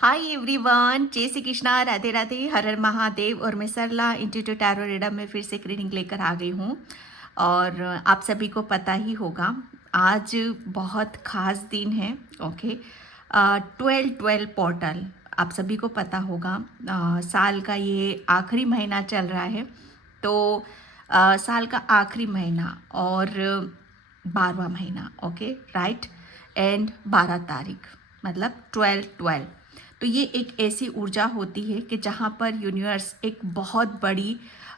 Hi everyone, जय श्री कृष्णा, राधे राधे, हर हर महादेव। और मैं सरला इंट्यूटिव टैरो रीडर में फिर से एक रीडिंग लेकर आ गई हूँ। और आप सभी को पता ही होगा आज बहुत ख़ास दिन है। ओके, 12/12 पोर्टल आप सभी को पता होगा। साल का ये आखिरी महीना चल रहा है, तो साल का आखिरी महीना और 12वां महीना। ओके राइट, एंड 12 तारीख मतलब 12/12। तो ये एक ऐसी ऊर्जा होती है कि जहाँ पर यूनिवर्स एक बहुत बड़ी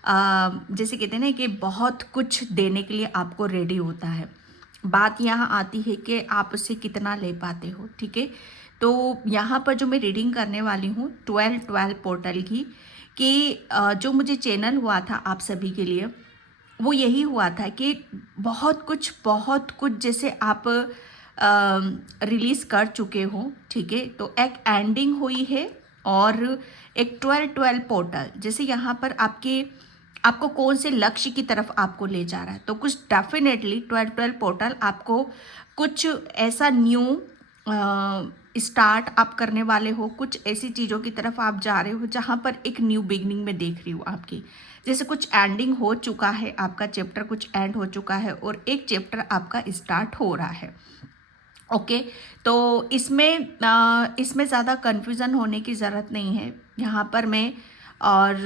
जैसे कहते हैं ना कि बहुत कुछ देने के लिए आपको रेडी होता है। बात यहाँ आती है कि आप उससे कितना ले पाते हो। ठीक है, तो यहाँ पर जो मैं रीडिंग करने वाली हूँ 12/12 पोर्टल की, कि जो मुझे चैनल हुआ था आप सभी के लिए, वो यही हुआ था कि बहुत कुछ जैसे आप रिलीज़ कर चुके हो। ठीक है, तो एक एंडिंग हुई है और एक 12/12 पोर्टल जैसे यहाँ पर आपको कौन से लक्ष्य की तरफ आपको ले जा रहा है। तो कुछ डेफिनेटली 12/12 पोर्टल आपको कुछ ऐसा न्यू स्टार्ट आप करने वाले हो, कुछ ऐसी चीज़ों की तरफ आप जा रहे हो जहाँ पर एक न्यू बिगनिंग में देख रही हूँ आपकी। जैसे कुछ एंडिंग हो चुका है, आपका चैप्टर कुछ एंड हो चुका है और एक चैप्टर आपका स्टार्ट हो रहा है। ओके, तो इसमें ज़्यादा कन्फ्यूज़न होने की ज़रूरत नहीं है यहाँ पर मैं। और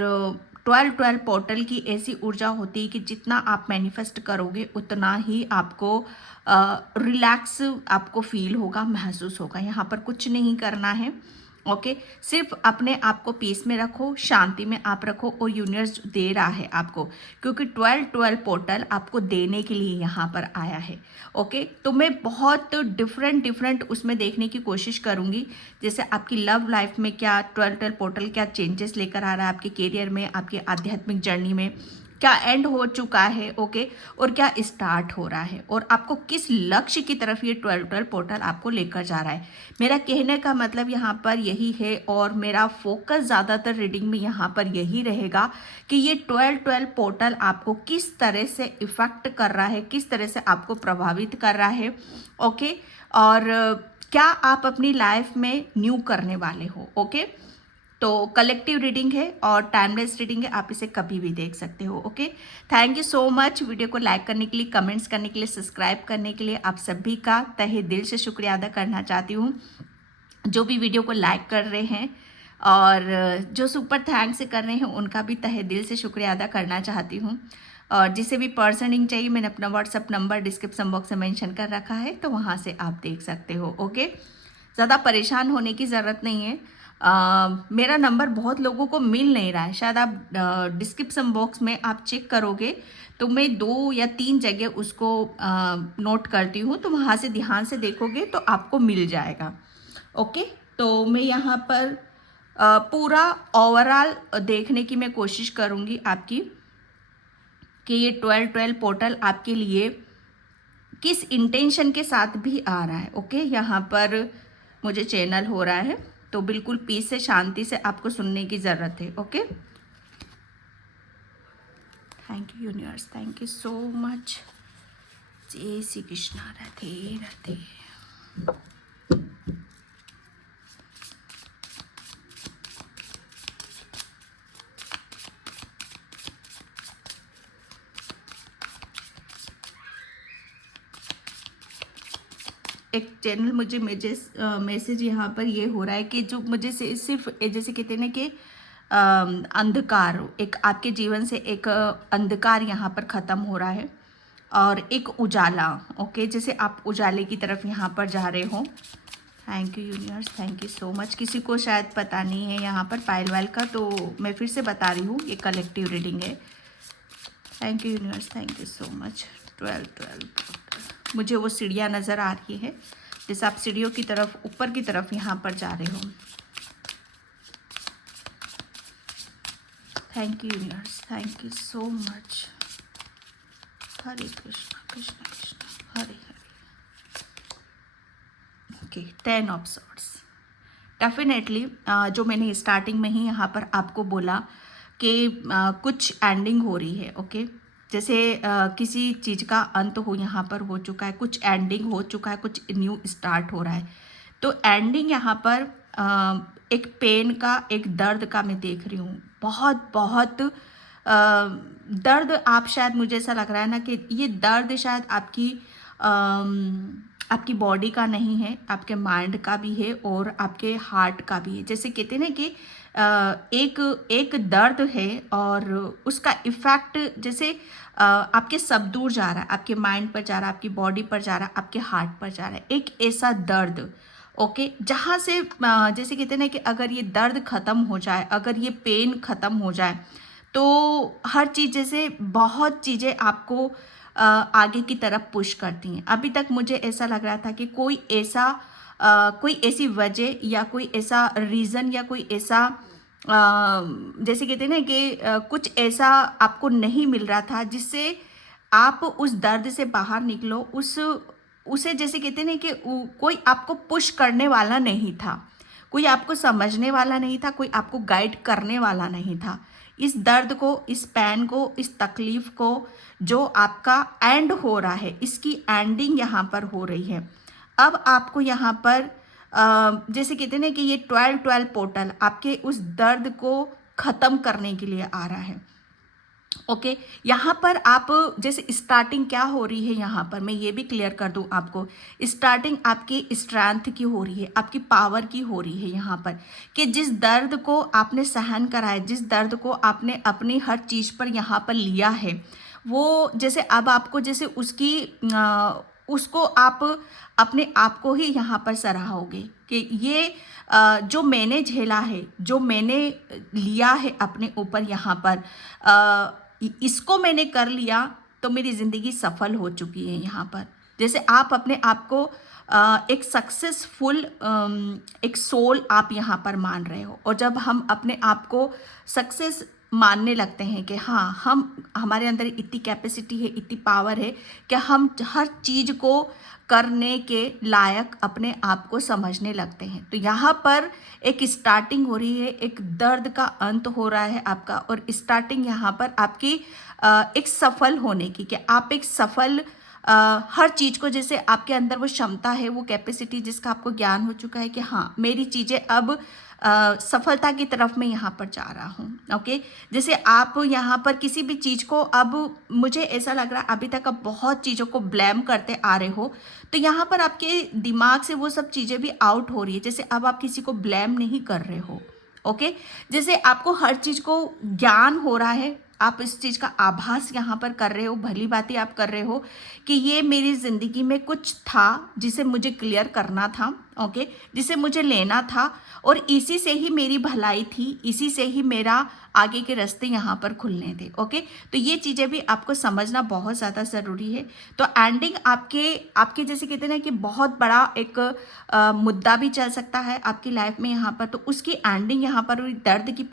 12/12 पोर्टल की ऐसी ऊर्जा होती है कि जितना आप मैनिफेस्ट करोगे उतना ही आपको रिलैक्स आपको फील होगा, महसूस होगा। यहाँ पर कुछ नहीं करना है। ओके, सिर्फ अपने आप को पीस में रखो, शांति में आप रखो और यूनिवर्स दे रहा है आपको, क्योंकि 12/12 पोर्टल आपको देने के लिए यहाँ पर आया है। ओके, तो मैं बहुत डिफरेंट उसमें देखने की कोशिश करूँगी। जैसे आपकी लव लाइफ में क्या 12/12 पोर्टल क्या चेंजेस लेकर आ रहा है, आपके करियर में, आपकी आध्यात्मिक जर्नी में क्या एंड हो चुका है। ओके, और क्या स्टार्ट हो रहा है और आपको किस लक्ष्य की तरफ ये 12/12 पोर्टल आपको लेकर जा रहा है। मेरा कहने का मतलब यहाँ पर यही है और मेरा फोकस ज़्यादातर रीडिंग में यहाँ पर यही रहेगा कि ये 12/12 पोर्टल आपको किस तरह से इफ़ेक्ट कर रहा है, किस तरह से आपको प्रभावित कर रहा है। ओके, और क्या आप अपनी लाइफ में न्यू करने वाले हो। ओके, तो कलेक्टिव रीडिंग है और टाइमलेस रीडिंग है, आप इसे कभी भी देख सकते हो। Okay, thank you so much video को लाइक करने के लिए, कमेंट्स करने के लिए, सब्सक्राइब करने के लिए। आप सभी का तहे दिल से शुक्रिया अदा करना चाहती हूँ जो भी वीडियो को लाइक कर रहे हैं, और जो सुपर थैंक्स कर रहे हैं उनका भी तहे दिल से शुक्रिया अदा करना चाहती हूँ। और जिसे भी पर्सनिंग चाहिए, मैंने अपना व्हाट्सअप नंबर डिस्क्रिप्शन बॉक्स में मेंशन कर रखा है, तो वहाँ से आप देख सकते हो। ओके, ज़्यादा परेशान होने की ज़रूरत नहीं है। मेरा नंबर बहुत लोगों को मिल नहीं रहा है, शायद आप डिस्क्रिप्शन बॉक्स में आप चेक करोगे तो मैं 2 या 3 जगह उसको नोट करती हूँ, तो वहाँ से ध्यान से देखोगे तो आपको मिल जाएगा। ओके, तो मैं यहाँ पर पूरा ओवरऑल देखने की मैं कोशिश करूँगी आपकी, कि ये 12/12 पोर्टल आपके लिए किस इंटेंशन के साथ भी आ रहा है। ओके, यहाँ पर मुझे चैनल हो रहा है, तो बिल्कुल पीस से, शांति से आपको सुनने की ज़रूरत है। Okay, thank you universe, thank you so much. जय श्री कृष्णा, राधे राधे। एक चैनल मुझे मैसेज यहाँ पर ये हो रहा है कि जो मुझे सिर्फ जैसे कहते हैं ना कि अंधकार, एक आपके जीवन से एक अंधकार यहाँ पर ख़त्म हो रहा है और एक उजाला। ओके, जैसे आप उजाले की तरफ यहाँ पर जा रहे हो। Thank you universe, thank you so much. किसी को शायद पता नहीं है यहाँ पर पायल वायल का, तो मैं फिर से बता रही हूँ, ये कलेक्टिव रीडिंग है। Thank you universe, thank you so much. 12/12 मुझे वो सीढ़ियाँ नज़र आ रही है, जैसे आप सीढ़ियों की तरफ, ऊपर की तरफ यहाँ पर जा रहे हो। Thank you universe, thank you so much. Hare Krishna Krishna Krishna Hare Hare. Okay, 10 of swords. Definitely जो मैंने स्टार्टिंग में ही यहाँ पर आपको बोला कि कुछ एंडिंग हो रही है। ओके, जैसे किसी चीज़ का अंत हो यहाँ पर हो चुका है, कुछ एंडिंग हो चुका है, कुछ न्यू स्टार्ट हो रहा है। तो एंडिंग यहाँ पर एक पेन का, एक दर्द का मैं देख रही हूँ। बहुत बहुत दर्द। आप शायद, मुझे ऐसा लग रहा है ना कि ये दर्द शायद आपकी बॉडी का नहीं है, आपके माइंड का भी है और आपके हार्ट का भी है। जैसे कहते हैं ना कि एक एक दर्द है और उसका इफ़ेक्ट जैसे आपके सब दूर जा रहा है, आपके माइंड पर जा रहा है, आपकी बॉडी पर जा रहा है, आपके हार्ट पर जा रहा है। एक ऐसा दर्द, ओके, जहाँ से जैसे कहते हैं ना कि अगर ये दर्द ख़त्म हो जाए, अगर ये पेन ख़त्म हो जाए, तो हर चीज़, जैसे बहुत चीज़ें आपको आगे की तरफ पुश करती हैं। अभी तक मुझे ऐसा लग रहा था कि कोई ऐसी वजह या कोई ऐसा रीज़न या कोई ऐसा जैसे कहते हैं ना कि कुछ ऐसा आपको नहीं मिल रहा था जिससे आप उस दर्द से बाहर निकलो। उसे जैसे कहते हैं ना कि कोई आपको पुश करने वाला नहीं था, कोई आपको समझने वाला नहीं था, कोई आपको गाइड करने वाला नहीं था। इस दर्द को, इस पेन को, इस तकलीफ़ को जो आपका एंड हो रहा है, इसकी एंडिंग यहाँ पर हो रही है। अब आपको यहाँ पर जैसे कहते हैं ना कि ये 12-12 पोर्टल आपके उस दर्द को ख़त्म करने के लिए आ रहा है। ओके, यहाँ पर आप जैसे स्टार्टिंग क्या हो रही है, यहाँ पर मैं ये भी क्लियर कर दूँ आपको। स्टार्टिंग आपकी स्ट्रेंथ की हो रही है, आपकी पावर की हो रही है यहाँ पर, कि जिस दर्द को आपने सहन करा है, जिस दर्द को आपने अपनी हर चीज़ पर यहाँ पर लिया है, वो जैसे अब आपको जैसे उसको आप अपने आप को ही यहाँ पर सराहोगे कि ये जो मैंने झेला है, जो मैंने लिया है अपने ऊपर यहाँ पर, इसको मैंने कर लिया तो मेरी ज़िंदगी सफल हो चुकी है यहाँ पर। जैसे आप अपने आप को एक सक्सेसफुल एक सोल आप यहाँ पर मान रहे हो। और जब हम अपने आप को सक्सेस मानने लगते हैं कि हाँ, हमारे अंदर इतनी कैपेसिटी है, इतनी पावर है कि हम हर चीज़ को करने के लायक अपने आप को समझने लगते हैं, तो यहाँ पर एक स्टार्टिंग हो रही है, एक दर्द का अंत हो रहा है आपका, और स्टार्टिंग यहाँ पर आपकी एक सफल होने की, कि आप एक सफल हर चीज़ को, जैसे आपके अंदर वो क्षमता है, वो कैपेसिटी जिसका आपको ज्ञान हो चुका है कि हाँ, मेरी चीज़ें अब सफलता की तरफ मैं यहाँ पर जा रहा हूँ। ओके, जैसे आप यहाँ पर किसी भी चीज़ को, अब मुझे ऐसा लग रहा है अभी तक आप बहुत चीज़ों को ब्लेम करते आ रहे हो, तो यहाँ पर आपके दिमाग से वो सब चीज़ें भी आउट हो रही है। जैसे अब आप किसी को ब्लेम नहीं कर रहे हो। ओके, जैसे आपको हर चीज़ को ज्ञान हो रहा है, आप इस चीज़ का आभास यहाँ पर कर रहे हो, भली बातें आप कर रहे हो कि ये मेरी ज़िंदगी में कुछ था जिसे मुझे क्लियर करना था, ओके, जिसे मुझे लेना था, और इसी से ही मेरी भलाई थी, इसी से ही मेरा आगे के रास्ते यहाँ पर खुलने थे। ओके, तो ये चीज़ें भी आपको समझना बहुत ज़्यादा ज़रूरी है। तो एंडिंग आपके जैसे कहते हैं ना कि बहुत बड़ा एक मुद्दा भी चल सकता है आपकी लाइफ में यहाँ पर, तो उसकी एंडिंग यहाँ पर, दर्द की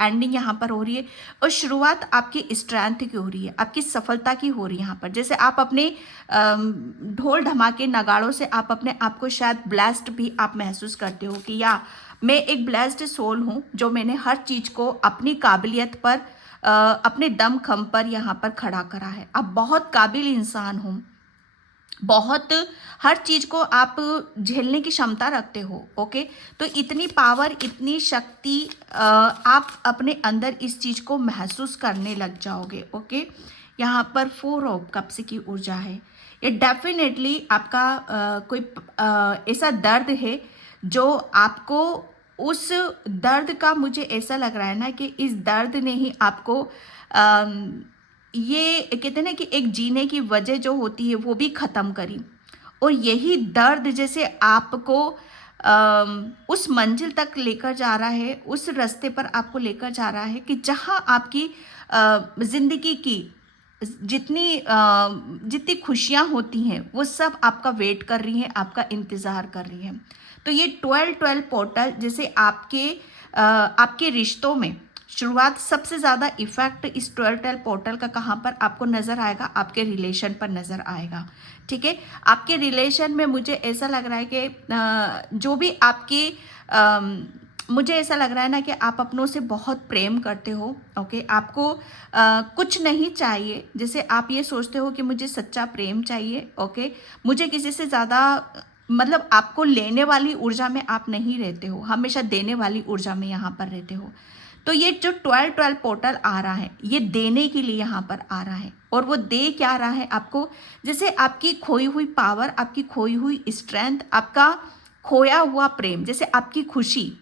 एंडिंग यहाँ पर हो रही है, और शुरुआत आपकी स्ट्रेंथ की हो रही है, आपकी सफलता की हो रही है यहाँ पर। जैसे आप अपने ढोल धमाके नगाड़ों से आप अपने आप को शायद ब्लेस्ड भी आप महसूस करते हो कि या मैं एक ब्लेस्ड सोल हूँ, जो मैंने हर चीज़ को अपनी काबिलियत पर अपने दम खम पर यहाँ पर खड़ा करा है। आप बहुत काबिल इंसान हो, बहुत हर चीज़ को आप झेलने की क्षमता रखते हो। ओके, तो इतनी पावर, इतनी शक्ति आप अपने अंदर इस चीज़ को महसूस करने लग जाओगे। ओके, यहाँ पर 4 ऑफ कप्स की ऊर्जा है। ये डेफिनेटली आपका कोई ऐसा दर्द है जो आपको, उस दर्द का मुझे ऐसा लग रहा है ना कि इस दर्द ने ही आपको ये कहते हैं ना कि एक जीने की वजह जो होती है वो भी ख़त्म करी, और यही दर्द जैसे आपको उस मंजिल तक लेकर जा रहा है, उस रास्ते पर आपको लेकर जा रहा है कि जहाँ आपकी ज़िंदगी की जितनी खुशियाँ होती हैं वो सब आपका वेट कर रही हैं, आपका इंतज़ार कर रही हैं। तो ये 12-12 पोर्टल जैसे आपके रिश्तों में शुरुआत, सबसे ज़्यादा इफेक्ट इस 12-12 पोर्टल का कहाँ पर आपको नज़र आएगा, आपके रिलेशन पर नज़र आएगा। ठीक है, आपके रिलेशन में मुझे ऐसा लग रहा है कि जो भी आपके मुझे ऐसा लग रहा है ना कि आप अपनों से बहुत प्रेम करते हो। ओके, आपको कुछ नहीं चाहिए, जैसे आप ये सोचते हो कि मुझे सच्चा प्रेम चाहिए। ओके, मुझे किसी से ज़्यादा मतलब आपको लेने वाली ऊर्जा में आप नहीं रहते हो, हमेशा देने वाली ऊर्जा में यहाँ पर रहते हो। तो ये जो 12-12 पोर्टल आ रहा है, ये देने के लिए यहाँ पर आ रहा है। और वो दे क्या रहा है आपको, जैसे आपकी खोई हुई पावर, आपकी खोई हुई स्ट्रेंथ, आपका खोया हुआ प्रेम, जैसे आपकी खुशी,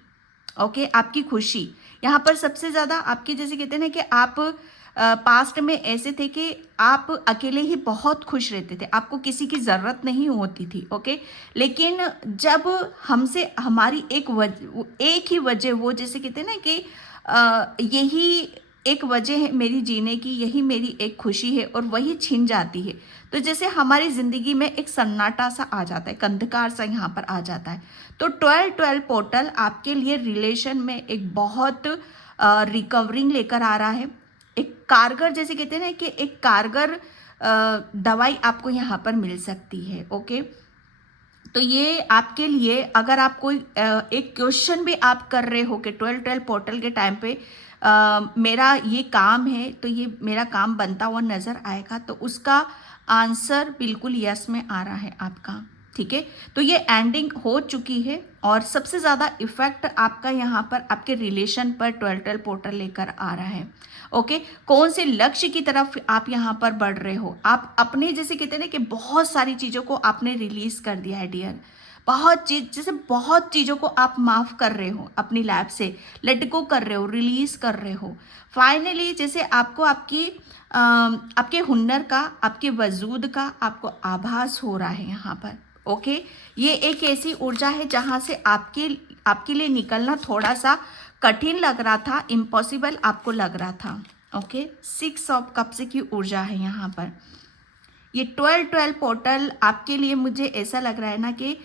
ओके, आपकी खुशी यहाँ पर सबसे ज़्यादा आपकी, जैसे कहते हैं ना कि आप पास्ट में ऐसे थे कि आप अकेले ही बहुत खुश रहते थे, आपको किसी की ज़रूरत नहीं होती थी, ओके। लेकिन जब हमसे हमारी एक ही वजह, वो जैसे कहते हैं ना कि यही एक वजह है मेरी जीने की, यही मेरी एक खुशी है, और वही छिन जाती है, तो जैसे हमारी ज़िंदगी में एक सन्नाटा सा आ जाता है, एक अंधकार सा यहाँ पर आ जाता है। तो 12-12 पोर्टल आपके लिए रिलेशन में एक बहुत रिकवरिंग लेकर आ रहा है, एक कारगर, जैसे कहते हैं ना कि एक कारगर दवाई आपको यहाँ पर मिल सकती है, ओके। तो ये आपके लिए, अगर आप कोई एक क्वेश्चन भी आप कर रहे हो कि 12-12 पोर्टल के टाइम पे मेरा ये काम है, तो ये मेरा काम बनता हुआ नज़र आएगा, तो उसका आंसर बिल्कुल यस में आ रहा है आपका, ठीक है। तो ये एंडिंग हो चुकी है, और सबसे ज़्यादा इफेक्ट आपका यहाँ पर आपके रिलेशन पर 12-12 पोर्टल लेकर आ रहा है, ओके। कौन से लक्ष्य की तरफ आप यहाँ पर बढ़ रहे हो, आप अपने, जैसे कहते हैं ना कि बहुत सारी चीज़ों को आपने रिलीज कर दिया है डियर, बहुत चीज, जैसे बहुत चीज़ों को आप माफ़ कर रहे हो, अपनी लाइफ से लेट गो कर रहे हो, रिलीज कर रहे हो। फाइनली जैसे आपको आपके हुनर का, आपके वजूद का आपको आभास हो रहा है यहाँ पर, ओके। ये एक ऐसी ऊर्जा है जहाँ से आपके लिए निकलना थोड़ा सा कठिन लग रहा था, इम्पॉसिबल आपको लग रहा था, ओके। 6 ऑफ कप्स की ऊर्जा है यहाँ पर। ये 12-12 पोर्टल आपके लिए, मुझे ऐसा लग रहा है ना कि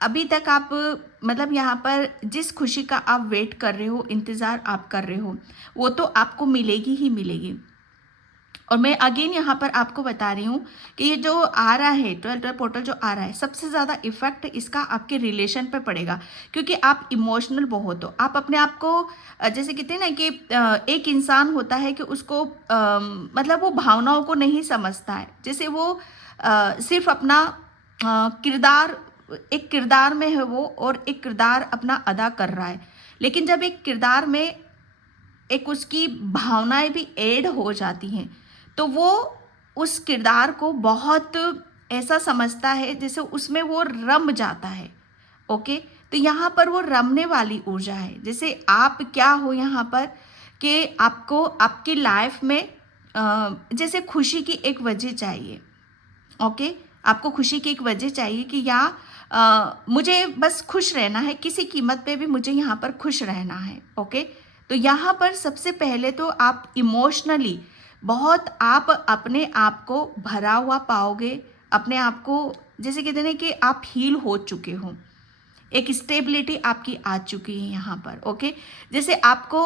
अभी तक आप, मतलब यहाँ पर जिस खुशी का आप वेट कर रहे हो, इंतज़ार आप कर रहे हो, वो तो आपको मिलेगी ही मिलेगी। और मैं अगेन यहाँ पर आपको बता रही हूँ कि ये जो आ रहा है 12-12 पोर्टल जो आ रहा है, सबसे ज़्यादा इफेक्ट इसका आपके रिलेशन पे पड़ेगा, क्योंकि आप इमोशनल बहुत हो। आप अपने आप को, जैसे कहते हैं ना कि एक इंसान होता है कि उसको मतलब वो भावनाओं को नहीं समझता है, जैसे वो सिर्फ अपना किरदार, एक किरदार में है वो, और एक किरदार अपना अदा कर रहा है। लेकिन जब एक किरदार में एक उसकी भावनाएं भी ऐड हो जाती हैं, तो वो उस किरदार को बहुत ऐसा समझता है जैसे उसमें वो रम जाता है, ओके। तो यहाँ पर वो रमने वाली ऊर्जा है, जैसे आप क्या हो यहाँ पर कि आपको आपकी लाइफ में जैसे खुशी की एक वजह चाहिए, ओके। आपको खुशी की एक वजह चाहिए कि या मुझे बस खुश रहना है, किसी कीमत पे भी मुझे यहाँ पर खुश रहना है, ओके। तो यहाँ पर सबसे पहले तो आप इमोशनली बहुत, आप अपने आप को भरा हुआ पाओगे, अपने आप को, जैसे कहते हैं ना कि आप हील हो चुके हो, एक स्टेबिलिटी आपकी आ चुकी है यहाँ पर, ओके। जैसे आपको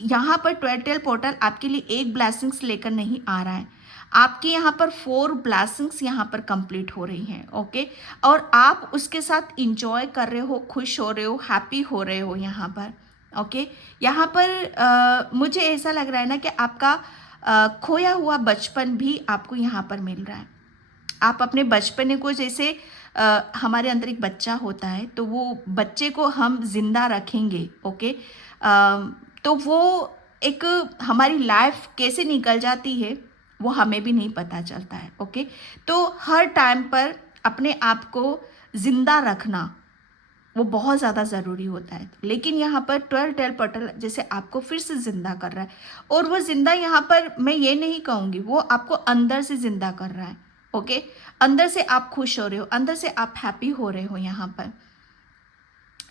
यहाँ पर 12-12 पोर्टल आपके लिए एक ब्लेसिंग्स लेकर नहीं आ रहा है, आपके यहाँ पर 4 ब्लेसिंग्स यहाँ पर कंप्लीट हो रही हैं, ओके। और आप उसके साथ इंजॉय कर रहे हो, खुश हो रहे हो, हैप्पी हो रहे हो यहाँ पर, ओके। यहाँ पर मुझे ऐसा लग रहा है ना कि आपका खोया हुआ बचपन भी आपको यहाँ पर मिल रहा है। आप अपने बचपने को, जैसे हमारे अंदर एक बच्चा होता है, तो वो बच्चे को हम जिंदा रखेंगे, ओके। तो वो एक, हमारी लाइफ कैसे निकल जाती है वो हमें भी नहीं पता चलता है, ओके। तो हर टाइम पर अपने आप को जिंदा रखना वो बहुत ज़्यादा ज़रूरी होता है। लेकिन यहाँ पर 12-12 पोर्टल जैसे आपको फिर से ज़िंदा कर रहा है, और वो ज़िंदा यहाँ पर मैं ये नहीं कहूँगी, वो आपको अंदर से ज़िंदा कर रहा है, ओके। अंदर से आप खुश हो रहे हो, अंदर से आप हैप्पी हो रहे हो।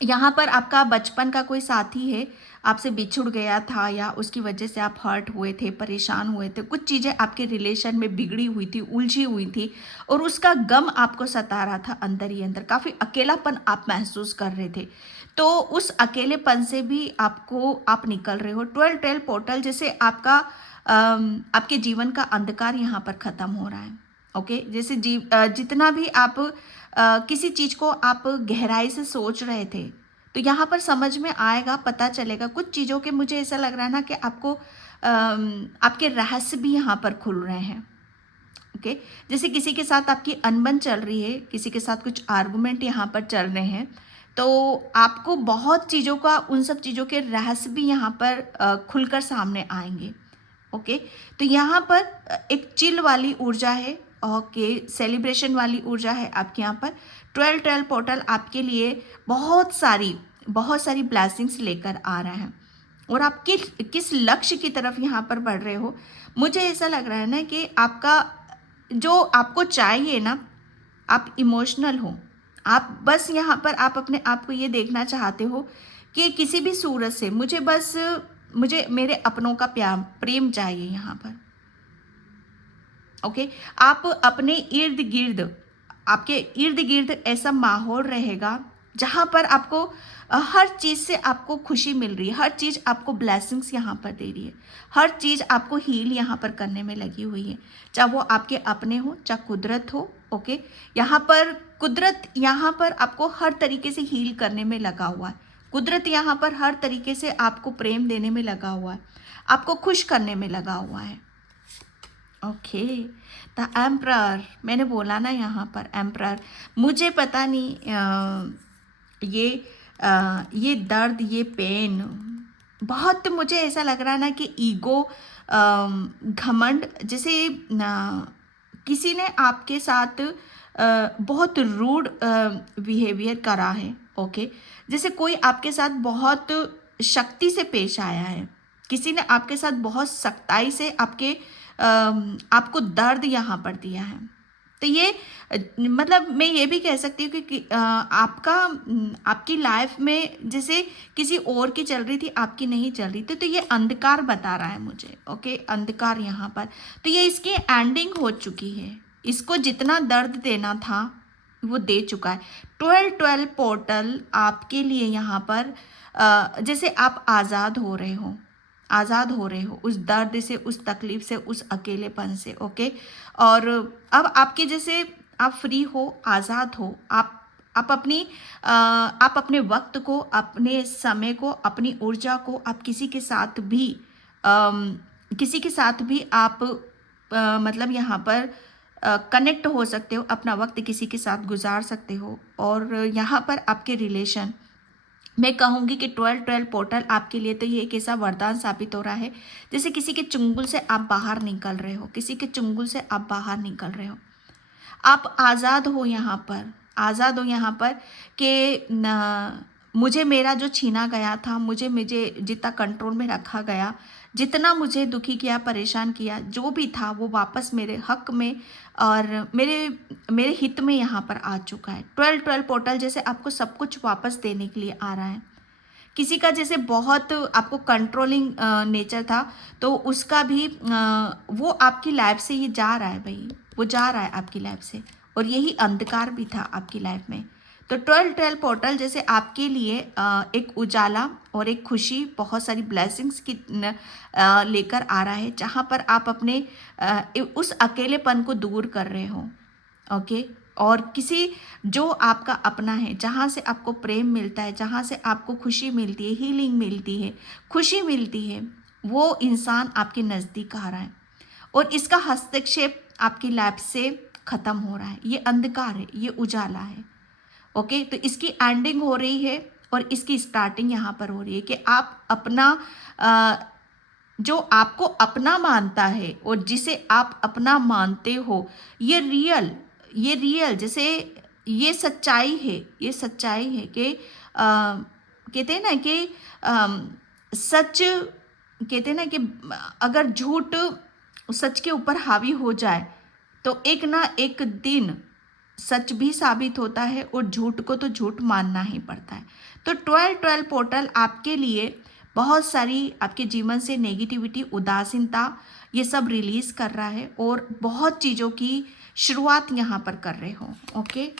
यहाँ पर आपका बचपन का कोई साथी है, आपसे बिछुड़ गया था, या उसकी वजह से आप हर्ट हुए थे, परेशान हुए थे, कुछ चीज़ें आपके रिलेशन में बिगड़ी हुई थी, उलझी हुई थी, और उसका गम आपको सता रहा था अंदर ही अंदर, काफ़ी अकेलापन आप महसूस कर रहे थे। तो उस अकेलेपन से भी आप निकल रहे हो। 12-12 पोर्टल जैसे आपके जीवन का अंधकार यहाँ पर ख़त्म हो रहा है, ओके। जैसे जितना भी आप किसी चीज़ को आप गहराई से सोच रहे थे, तो यहाँ पर समझ में आएगा, पता चलेगा कुछ चीज़ों के। मुझे ऐसा लग रहा है ना कि आपको आपके रहस्य भी यहाँ पर खुल रहे हैं, ओके। जैसे किसी के साथ आपकी अनबन चल रही है, किसी के साथ कुछ आर्गुमेंट यहाँ पर चल रहे हैं, तो आपको बहुत चीज़ों का, उन सब चीज़ों के रहस्य भी यहाँ पर खुलकर सामने आएंगे। ओके, तो यहाँ पर एक चिल वाली ऊर्जा है, ओके, सेलिब्रेशन वाली ऊर्जा है आपके यहाँ पर। 12 पोर्टल आपके लिए बहुत सारी ब्लेसिंग्स लेकर आ रहा है। और आप किस लक्ष्य की तरफ यहाँ पर बढ़ रहे हो, मुझे ऐसा लग रहा है ना कि आपका जो आपको चाहिए ना, आप इमोशनल हो। आप बस यहाँ पर आप अपने आप को ये देखना चाहते हो कि किसी भी सूरत से मुझे मेरे अपनों का प्यार प्रेम चाहिए यहाँ पर। ओके, आप अपने आपके इर्द गिर्द ऐसा माहौल रहेगा जहाँ पर आपको हर चीज़ से आपको खुशी मिल रही है, हर चीज़ आपको ब्लेसिंग्स यहाँ पर दे रही है, हर चीज़ आपको हील यहाँ पर करने में लगी हुई है, चाहे वो आपके अपने हो, चाहे कुदरत हो। ओके, यहाँ पर कुदरत यहाँ पर आपको हर तरीके से हील करने में लगा हुआ है। कुदरत यहाँ पर हर तरीके से आपको प्रेम देने में लगा हुआ है, आपको खुश करने में लगा हुआ है। ओके, द एम्परर, मैंने बोला ना यहाँ पर एम्परर। मुझे पता नहीं ये दर्द, ये पेन, बहुत मुझे ऐसा लग रहा है ना कि ईगो, घमंड, जैसे किसी ने आपके साथ बहुत रूड बिहेवियर करा है। ओके, जैसे कोई आपके साथ बहुत शक्ति से पेश आया है, किसी ने आपके साथ बहुत सख्ताई से आपको दर्द यहाँ पर दिया है। तो ये मतलब मैं ये भी कह सकती हूँ कि आपकी लाइफ में जैसे किसी और की चल रही थी, आपकी नहीं चल रही थी, तो ये अंधकार बता रहा है मुझे। ओके, अंधकार यहाँ पर, तो ये इसकी एंडिंग हो चुकी है। इसको जितना दर्द देना था वो दे चुका है। 12 पोर्टल आपके लिए यहाँ पर जैसे आप आज़ाद हो रहे हो उस दर्द से, उस तकलीफ से, उस अकेलेपन से। ओके, और अब आपके जैसे आप फ्री हो, आज़ाद हो, आप अपने वक्त को, अपने समय को, अपनी ऊर्जा को आप किसी के साथ भी आप मतलब यहाँ पर कनेक्ट हो सकते हो, अपना वक्त किसी के साथ गुजार सकते हो। और यहाँ पर आपके रिलेशन, मैं कहूँगी कि 12 पोर्टल आपके लिए तो ये एक ऐसा वरदान साबित हो रहा है, जैसे किसी के चुंगल से आप बाहर निकल रहे हो, किसी के चुंगल से आप बाहर निकल रहे हो। आप आज़ाद हो यहाँ पर कि मुझे मेरा जो छीना गया था, मुझे जितना कंट्रोल में रखा गया, जितना मुझे दुखी किया, परेशान किया, जो भी था वो वापस मेरे हक में और मेरे हित में यहाँ पर आ चुका है। 12 पोर्टल जैसे आपको सब कुछ वापस देने के लिए आ रहा है। किसी का जैसे बहुत आपको कंट्रोलिंग नेचर था, तो उसका भी वो आपकी लाइफ से ये जा रहा है भाई, वो जा रहा है आपकी लाइफ से। और यही अंधकार भी था आपकी लाइफ में। तो 12 पोर्टल जैसे आपके लिए एक उजाला और एक खुशी, बहुत सारी ब्लेसिंग्स की लेकर आ रहा है, जहाँ पर आप अपने उस अकेलेपन को दूर कर रहे हो। ओके, और किसी जो आपका अपना है, जहाँ से आपको प्रेम मिलता है, जहाँ से आपको खुशी मिलती है, हीलिंग मिलती है, खुशी मिलती है, वो इंसान आपके नज़दीक आ रहा है और इसका हस्तक्षेप आपकी लाइफ से ख़त्म हो रहा है। ये अंधकार है, ये उजाला है। ओके, तो इसकी एंडिंग हो रही है और इसकी स्टार्टिंग यहाँ पर हो रही है कि आप अपना जो आपको अपना मानता है और जिसे आप अपना मानते हो, ये रियल जैसे ये सच्चाई है कि कहते हैं ना कि सच, कहते हैं ना कि अगर झूठ सच के ऊपर हावी हो जाए तो एक ना एक दिन सच भी साबित होता है और झूठ को तो झूठ मानना ही पड़ता है। तो 12 पोर्टल आपके लिए बहुत सारी आपके जीवन से नेगेटिविटी, उदासीनता, ये सब रिलीज कर रहा है और बहुत चीज़ों की शुरुआत यहाँ पर कर रहे हो। ओके,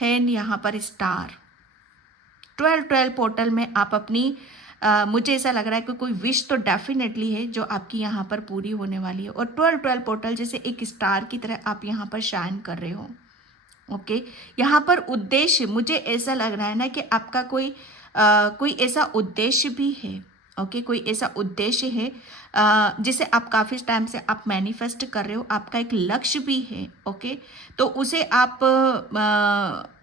हैंड यहाँ पर स्टार। 12 पोर्टल में आप अपनी मुझे ऐसा लग रहा है कि कोई विश तो डेफिनेटली है जो आपकी यहाँ पर पूरी होने वाली है। और 12 पोर्टल जैसे एक स्टार की तरह आप यहाँ पर शाइन कर रहे हो। ओके, यहाँ पर उद्देश्य, मुझे ऐसा लग रहा है ना कि आपका कोई ऐसा उद्देश्य भी है, ओके, कोई ऐसा उद्देश्य है जिसे आप काफ़ी टाइम से आप मैनिफेस्ट कर रहे हो, आपका एक लक्ष्य भी है। ओके, तो उसे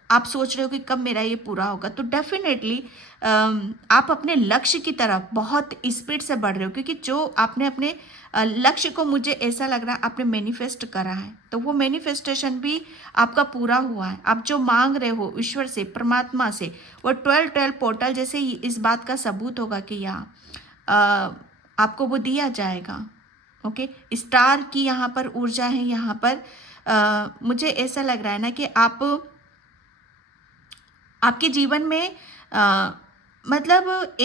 आप सोच रहे हो कि कब मेरा ये पूरा होगा, तो डेफिनेटली आप अपने लक्ष्य की तरफ बहुत स्पीड से बढ़ रहे हो, क्योंकि जो आपने अपने लक्ष्य को, मुझे ऐसा लग रहा है आपने मैनिफेस्ट करा है, तो वो मैनिफेस्टेशन भी आपका पूरा हुआ है। आप जो मांग रहे हो ईश्वर से, परमात्मा से, वो 12-12 पोर्टल जैसे ही इस बात का सबूत होगा कि यहाँ आपको वो दिया जाएगा। ओके, स्टार की यहाँ पर ऊर्जा है। यहाँ पर मुझे ऐसा लग रहा है ना कि आपके जीवन में मतलब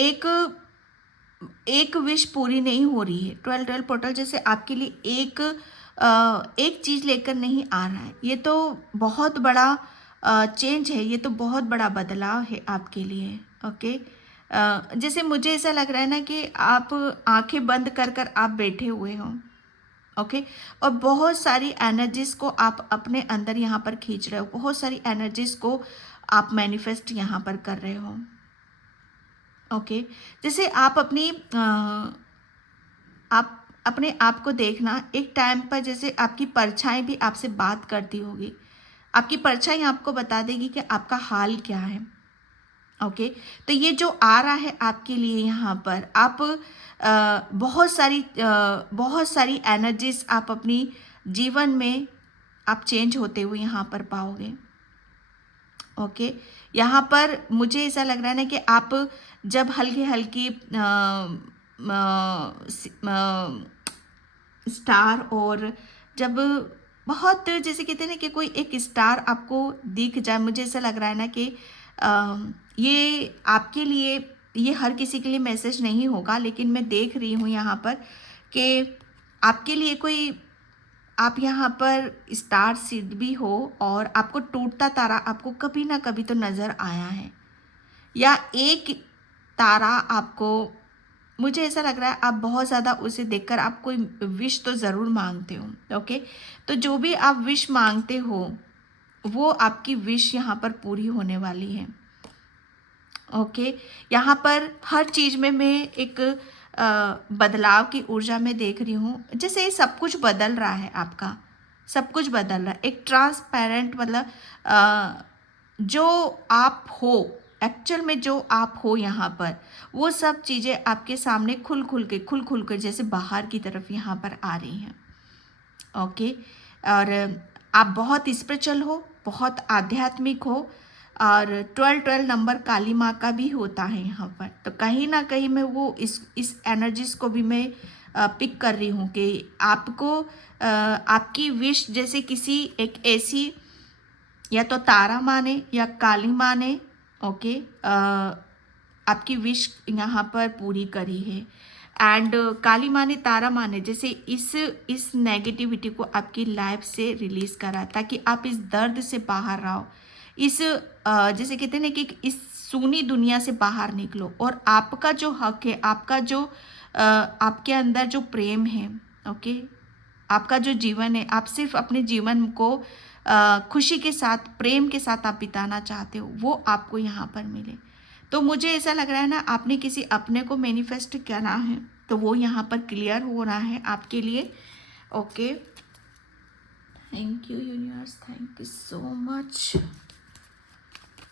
एक विश पूरी नहीं हो रही है। 12-12 पोर्टल जैसे आपके लिए एक चीज लेकर नहीं आ रहा है। ये तो बहुत बड़ा चेंज है, ये तो बहुत बड़ा बदलाव है आपके लिए। ओके, जैसे मुझे ऐसा लग रहा है ना कि आप आंखें बंद कर कर आप बैठे हुए हो। ओके, और बहुत सारी एनर्जीज को आप अपने अंदर यहाँ पर खींच रहे हो, बहुत सारी एनर्जीज को आप मैनिफेस्ट यहाँ पर कर रहे हो। ओके, जैसे आप अपने आप को देखना, एक टाइम पर जैसे आपकी परछाई भी आपसे बात करती होगी। आपकी परछाई आपको बता देगी कि आपका हाल क्या है। ओके, तो ये जो आ रहा है आपके लिए यहाँ पर, आप बहुत सारी एनर्जीज आप अपनी जीवन में आप चेंज होते हुए यहाँ पर पाओगे। ओके, यहाँ पर मुझे ऐसा लग रहा है ना कि आप जब हल्की हल्की स्टार, और जब बहुत जैसे कहते हैं ना कि कोई एक स्टार आपको दिख जाए, मुझे ऐसा लग रहा है ना कि ये आपके लिए, ये हर किसी के लिए मैसेज नहीं होगा, लेकिन मैं देख रही हूँ यहाँ पर कि आपके लिए कोई, आप यहाँ पर स्टार सीड भी हो, और आपको टूटता तारा आपको कभी ना कभी तो नज़र आया है, या एक तारा आपको, मुझे ऐसा लग रहा है आप बहुत ज़्यादा उसे देखकर आप कोई विश तो ज़रूर मांगते हो। ओके, तो जो भी आप विश मांगते हो वो आपकी विश यहाँ पर पूरी होने वाली है। ओके, यहाँ पर हर चीज़ में मैं एक बदलाव की ऊर्जा में देख रही हूँ। जैसे सब कुछ बदल रहा है, आपका सब कुछ बदल रहा है, एक ट्रांसपेरेंट, मतलब जो आप हो, एक्चुअल में जो आप हो यहाँ पर, वो सब चीज़ें आपके सामने खुल खुल के जैसे बाहर की तरफ यहाँ पर आ रही हैं। ओके, और आप बहुत स्पिरिचुअल हो, बहुत आध्यात्मिक हो, और 12-12 नंबर काली माँ का भी होता है यहाँ पर, तो कहीं ना कहीं मैं वो इस एनर्जीज को भी मैं पिक कर रही हूँ कि आपको आपकी विश जैसे किसी एक ऐसी, या तो तारा माँ ने या काली माँ ने, ओके, आपकी विश यहाँ पर पूरी करी है। एंड काली माँ ने, तारा माँ ने जैसे इस नेगेटिविटी को आपकी लाइफ से रिलीज करा, ताकि आप इस दर्द से बाहर आओ, इस जैसे कहते हैं ना कि इस सूनी दुनिया से बाहर निकलो, और आपका जो हक है, आपका जो आपके अंदर जो प्रेम है, ओके, आपका जो जीवन है, आप सिर्फ अपने जीवन को खुशी के साथ, प्रेम के साथ आप बिताना चाहते हो, वो आपको यहाँ पर मिले। तो मुझे ऐसा लग रहा है ना, आपने किसी अपने को मैनिफेस्ट करना है, तो वो यहाँ पर क्लियर हो रहा है आपके लिए। Okay, thank you universe, thank you so much.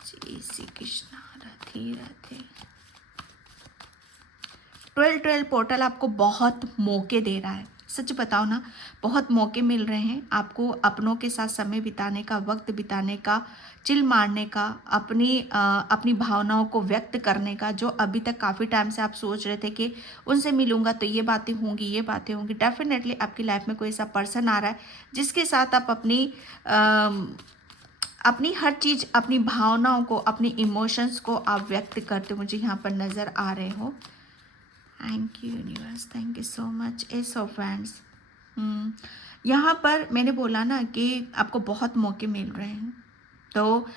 जय श्री कृष्णा, राधे राधे। 12-12 पोर्टल आपको बहुत मौके दे रहा है, सच बताओ ना, बहुत मौके मिल रहे हैं आपको अपनों के साथ समय बिताने का, वक्त बिताने का, चिल मारने का, अपनी भावनाओं को व्यक्त करने का, जो अभी तक काफ़ी टाइम से आप सोच रहे थे कि उनसे मिलूंगा तो ये बातें होंगी, ये बातें होंगी। डेफिनेटली आपकी लाइफ में कोई ऐसा पर्सन आ रहा है जिसके साथ आप अपनी हर चीज़, अपनी भावनाओं को, अपनी इमोशंस को आप व्यक्त करते मुझे यहाँ पर नज़र आ रहे हो। Thank you universe, thank you so much. S of hands, यहाँ पर मैंने बोला ना कि आपको बहुत मौके मिल रहे हैं, तो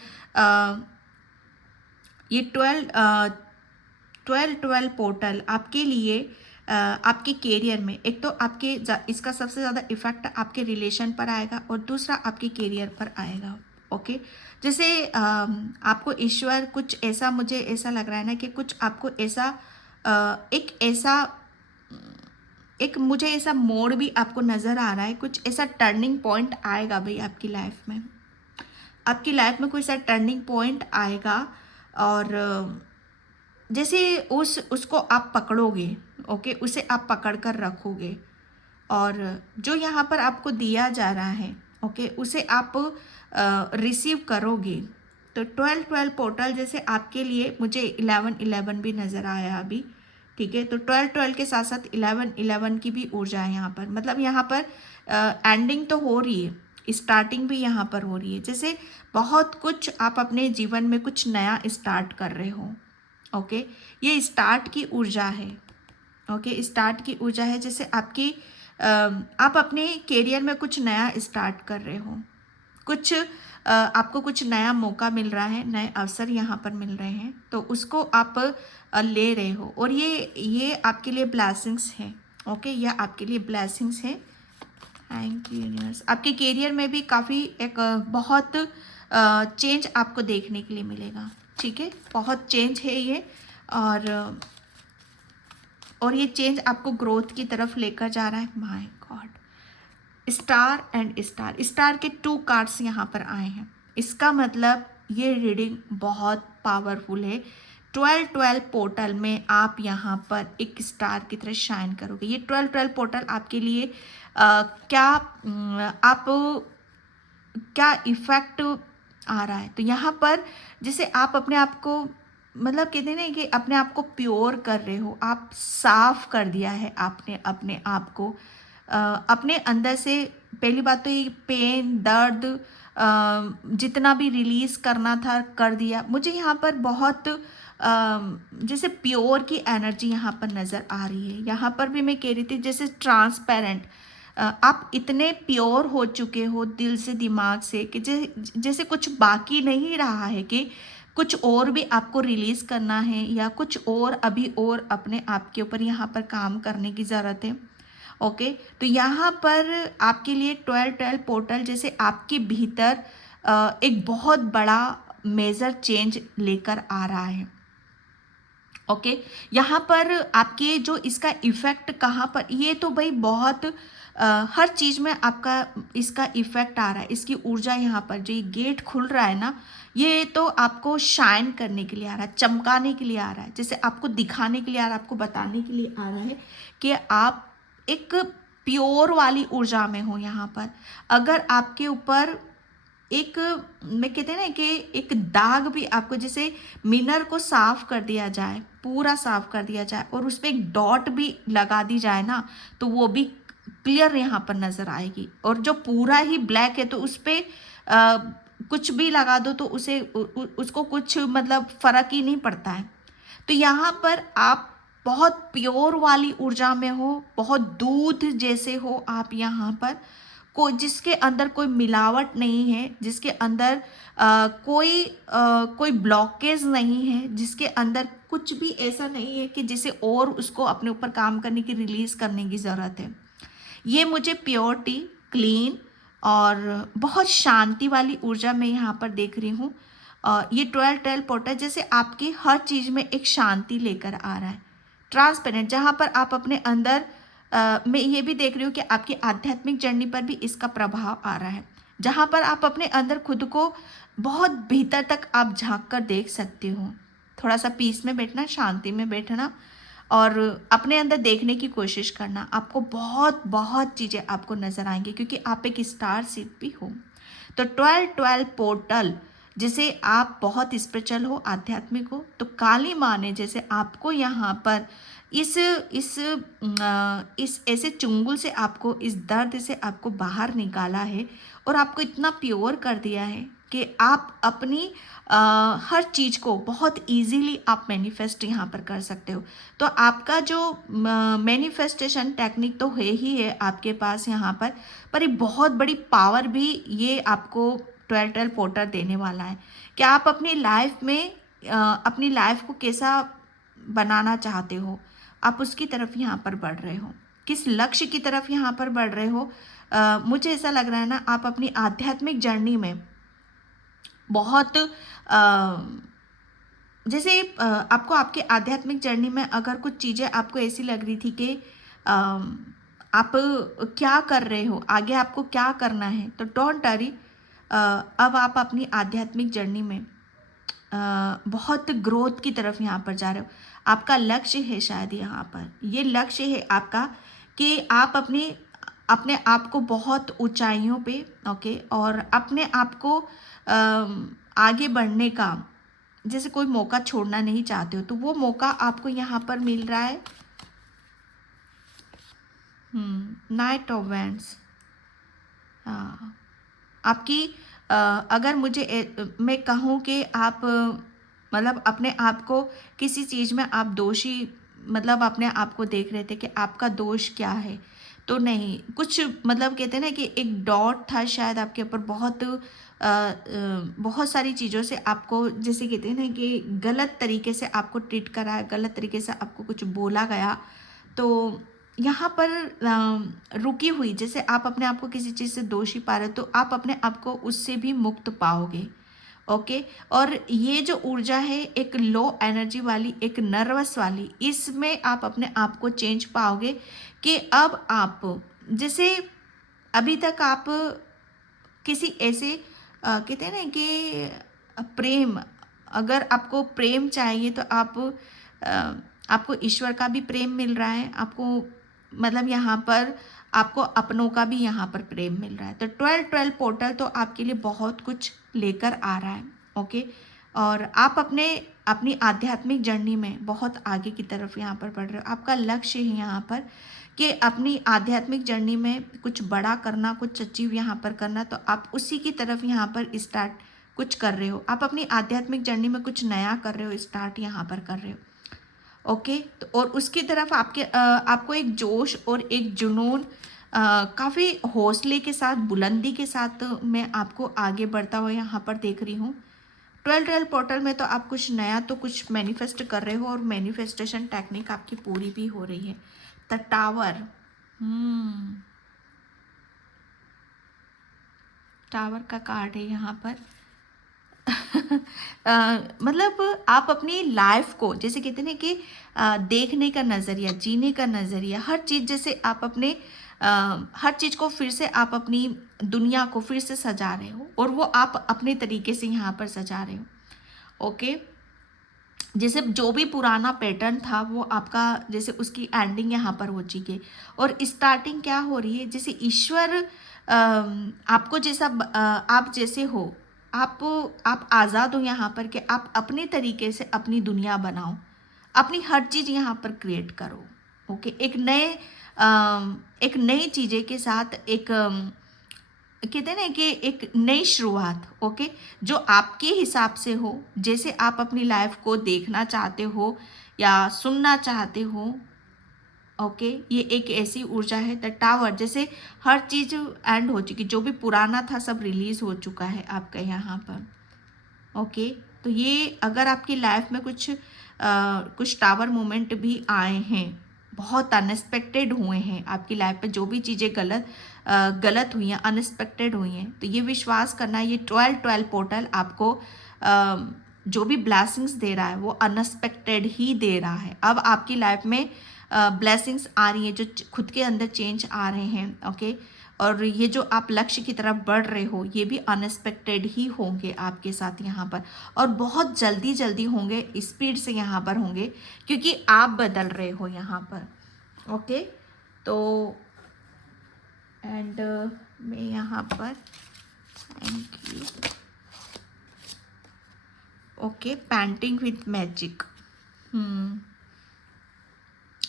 ये 12 पोर्टल आपके लिए आपके कैरियर में, एक तो आपके इसका सबसे ज़्यादा इफेक्ट आपके रिलेशन पर आएगा, और दूसरा आपके कैरियर पर आएगा। ओके, जैसे आपको ईश्वर कुछ ऐसा, मुझे ऐसा लग रहा है ना कि कुछ आपको ऐसा एक ऐसा एक मुझे ऐसा मोड़ भी आपको नज़र आ रहा है, कुछ ऐसा टर्निंग पॉइंट आएगा भाई आपकी लाइफ में। आपकी लाइफ में कोई सा टर्निंग पॉइंट आएगा और जैसे उसको आप पकड़ोगे, ओके, उसे आप पकड़ कर रखोगे और जो यहाँ पर आपको दिया जा रहा है, ओके, उसे आप रिसीव करोगे। तो 12-12 पोर्टल जैसे आपके लिए मुझे 11-11 भी नज़र आया अभी, ठीक है। तो 12-12 के साथ साथ 11-11 की भी ऊर्जा है यहाँ पर, मतलब यहाँ पर एंडिंग तो हो रही है, स्टार्टिंग भी यहाँ पर हो रही है। जैसे बहुत कुछ आप अपने जीवन में कुछ नया स्टार्ट कर रहे हो, ओके, ये स्टार्ट की ऊर्जा है, ओके, स्टार्ट की ऊर्जा है। जैसे आपकी आप अपने करियर में कुछ नया स्टार्ट कर रहे हो, कुछ आपको कुछ नया मौका मिल रहा है, नए अवसर यहाँ पर मिल रहे हैं, तो उसको आप ले रहे हो और ये आपके लिए ब्लेसिंग्स है, ओके, यह आपके लिए ब्लेसिंग्स है। Thank you universe. आपके करियर में भी काफ़ी एक बहुत चेंज आपको देखने के लिए मिलेगा, ठीक है, बहुत चेंज है ये और ये चेंज आपको ग्रोथ की तरफ लेकर जा रहा है। My God, star and star, star के 2 कार्ड्स यहाँ पर आए हैं। इसका मतलब ये रीडिंग बहुत पावरफुल है। 12-12 पोर्टल में आप यहाँ पर एक स्टार की तरह शाइन करोगे। ये 12-12 पोर्टल आपके लिए आप क्या इफेक्ट आ रहा है, तो यहाँ पर जैसे आप अपने आप को, मतलब कहते हैं ना कि अपने आप को प्योर कर रहे हो, आप साफ कर दिया है आपने अपने आप को, अपने अंदर से। पहली बात तो ये पेन दर्द जितना भी रिलीज़ करना था कर दिया। मुझे यहाँ पर बहुत जैसे प्योर की एनर्जी यहाँ पर नज़र आ रही है। यहाँ पर भी मैं कह रही थी जैसे ट्रांसपेरेंट, आप इतने प्योर हो चुके हो दिल से दिमाग से कि जैसे कुछ बाकी नहीं रहा है कि कुछ और भी आपको रिलीज़ करना है या कुछ और अभी और अपने आप के ऊपर यहाँ पर काम करने की ज़रूरत है, ओके। तो यहाँ पर आपके लिए 12-12 पोर्टल जैसे आपके भीतर एक बहुत बड़ा मेजर चेंज लेकर आ रहा है, ओके। यहाँ पर आपके जो इसका इफ़ेक्ट कहाँ पर, ये तो भाई बहुत हर चीज़ में आपका इसका इफ़ेक्ट आ रहा है। इसकी ऊर्जा यहाँ पर जो ये गेट खुल रहा है ना, ये तो आपको शाइन करने के लिए आ रहा है, चमकाने के लिए आ रहा है, जैसे आपको दिखाने के लिए आ रहा है, आपको बताने के लिए आ रहा है कि आप एक प्योर वाली ऊर्जा में हो। यहाँ पर अगर आपके ऊपर एक, मैं कहते हैं ना कि एक दाग भी आपको, जैसे मिनर को साफ कर दिया जाए, पूरा साफ कर दिया जाए और उस पर एक डॉट भी लगा दी जाए ना, तो वो भी क्लियर यहाँ पर नज़र आएगी। और जो पूरा ही ब्लैक है तो उस पर कुछ भी लगा दो तो उसको कुछ मतलब फ़र्क ही नहीं पड़ता है। तो यहाँ पर आप बहुत प्योर वाली ऊर्जा में हो, बहुत दूध जैसे हो आप यहाँ पर, जिसके अंदर कोई मिलावट नहीं है, जिसके अंदर कोई ब्लॉकेज नहीं है, जिसके अंदर कुछ भी ऐसा नहीं है कि जिसे और उसको अपने ऊपर काम करने की, रिलीज़ करने की ज़रूरत है। ये मुझे प्योरिटी, क्लीन और बहुत शांति वाली ऊर्जा मैं यहाँ पर देख रही हूँ। ये 12-12 पोर्टल जैसे आपकी हर चीज़ में एक शांति लेकर आ रहा है, ट्रांसपेरेंट, जहाँ पर आप अपने अंदर मैं ये भी देख रही हूँ कि आपकी आध्यात्मिक जर्नी पर भी इसका प्रभाव आ रहा है, जहाँ पर आप अपने अंदर खुद को बहुत भीतर तक आप झांक कर देख सकते हो। थोड़ा सा पीस में बैठना, शांति में बैठना और अपने अंदर देखने की कोशिश करना, आपको बहुत बहुत चीज़ें आपको नज़र आएंगी क्योंकि आप एक स्टार सीड भी हो। तो 12-12 पोर्टल जैसे आप बहुत स्पिरिचुअल हो, आध्यात्मिक हो, तो काली माँ ने जैसे आपको यहाँ पर इस ऐसे चुंगल से आपको, इस दर्द से आपको बाहर निकाला है और आपको इतना प्योर कर दिया है कि आप अपनी हर चीज़ को बहुत इजीली आप मैनिफेस्ट यहाँ पर कर सकते हो। तो आपका जो मैनिफेस्टेशन टेक्निक तो है ही है आपके पास यहाँ पर एक बहुत बड़ी पावर भी ये आपको 12-12 पोर्टल देने वाला है कि आप अपनी लाइफ में अपनी लाइफ को कैसा बनाना चाहते हो, आप उसकी तरफ यहाँ पर बढ़ रहे हो, किस लक्ष्य की तरफ यहाँ पर बढ़ रहे हो। मुझे ऐसा लग रहा है ना, आप अपनी आध्यात्मिक जर्नी में बहुत जैसे आपको आपके आध्यात्मिक जर्नी में अगर कुछ चीज़ें आपको ऐसी लग रही थी कि आप क्या कर रहे हो, आगे आपको क्या करना है, तो डोंट वरी। अब आप अपनी आध्यात्मिक जर्नी में बहुत ग्रोथ की तरफ यहाँ पर जा रहे हो। आपका लक्ष्य है शायद यहाँ पर, ये लक्ष्य है आपका कि आप अपने अपने आप को बहुत ऊंचाइयों पे, ओके, और अपने आप को आगे बढ़ने का, जैसे कोई मौका छोड़ना नहीं चाहते हो, तो वो मौका आपको यहाँ पर मिल रहा है। Night of wands. हाँ, आपकी अगर मैं कहूँ कि आप मतलब अपने आप को किसी चीज़ में आप दोषी, मतलब अपने आप को देख रहे थे कि आपका दोष क्या है, तो नहीं कुछ, मतलब कहते हैं ना कि एक डॉट था शायद आपके ऊपर, बहुत सारी चीज़ों से आपको, जैसे कहते हैं ना कि गलत तरीके से आपको ट्रीट करा, गलत तरीके से आपको कुछ बोला गया, तो यहाँ पर रुकी हुई, जैसे आप अपने आप को किसी चीज़ से दोषी पा रहे हो, तो आप अपने आप को उससे भी मुक्त पाओगे, ओके। और ये जो ऊर्जा है एक लो एनर्जी वाली, एक नर्वस वाली, इसमें आप अपने आप को चेंज पाओगे कि अब आप, जैसे अभी तक आप किसी ऐसे कहते हैं ना कि प्रेम, अगर आपको प्रेम चाहिए तो आपको ईश्वर का भी प्रेम मिल रहा है, आपको मतलब यहाँ पर आपको अपनों का भी यहाँ पर प्रेम मिल रहा है। तो 12-12 पोर्टल तो आपके लिए बहुत कुछ लेकर आ रहा है, ओके। और आप अपनी आध्यात्मिक जर्नी में बहुत आगे की तरफ यहाँ पर बढ़ रहे हो। आपका लक्ष्य है यहाँ पर कि अपनी आध्यात्मिक जर्नी में कुछ बड़ा करना, कुछ अचीव यहाँ पर करना, तो आप उसी की तरफ यहाँ पर स्टार्ट कुछ कर रहे हो। आप अपनी आध्यात्मिक जर्नी में कुछ नया कर रहे हो, स्टार्ट यहाँ पर कर रहे हो, ओके। तो और उसकी तरफ आपको एक जोश और एक जुनून, काफ़ी हौसले के साथ, बुलंदी के साथ मैं आपको आगे बढ़ता हुआ यहाँ पर देख रही हूँ। 12-12 पोर्टल में तो आप कुछ नया, तो कुछ मैनिफेस्ट कर रहे हो, और मैनिफेस्टेशन टेक्निक आपकी पूरी भी हो रही है। द टावर, टावर का कार्ड है यहाँ पर। मतलब आप अपनी लाइफ को, जैसे कहते हैं ना कि देखने का नज़रिया, जीने का नज़रिया, हर चीज़, जैसे आप अपने हर चीज़ को फिर से, आप अपनी दुनिया को फिर से सजा रहे हो, और वो आप अपने तरीके से यहाँ पर सजा रहे हो, ओके। जैसे जो भी पुराना पैटर्न था वो आपका, जैसे उसकी एंडिंग यहाँ पर हो चुकी है, और स्टार्टिंग क्या हो रही है, जैसे ईश्वर आपको जैसा आप जैसे हो, आप आज़ाद हो यहाँ पर कि आप अपने तरीके से अपनी दुनिया बनाओ, अपनी हर चीज़ यहाँ पर क्रिएट करो, ओके। एक नई चीज़ें के साथ, एक कहते हैं ना कि एक नई शुरुआत, ओके, जो आपके हिसाब से हो, जैसे आप अपनी लाइफ को देखना चाहते हो या सुनना चाहते हो, ओके। ये एक ऐसी ऊर्जा है द टावर, जैसे हर चीज़ एंड हो चुकी, जो भी पुराना था सब रिलीज हो चुका है आपका यहाँ पर, ओके। तो ये अगर आपकी लाइफ में कुछ टावर मोमेंट भी आए हैं, बहुत अनएक्सपेक्टेड हुए हैं आपकी लाइफ में, जो भी चीज़ें गलत हुई हैं, अनएक्सपेक्टेड हुई हैं, तो ये विश्वास करना, ये 12-12 पोर्टल आपको जो भी ब्लेसिंग्स दे रहा है वो अनएक्सपेक्टेड ही दे रहा है। अब आपकी लाइफ में ब्लेसिंग्स आ रही हैं, जो खुद के अंदर चेंज आ रहे हैं, ओके। और ये जो आप लक्ष्य की तरफ बढ़ रहे हो, ये भी अनएक्सपेक्टेड ही होंगे आपके साथ यहाँ पर, और बहुत जल्दी जल्दी होंगे, स्पीड से यहाँ पर होंगे, क्योंकि आप बदल रहे हो यहाँ पर, ओके। तो एंड मैं यहाँ पर, thank you, okay, painting with magic.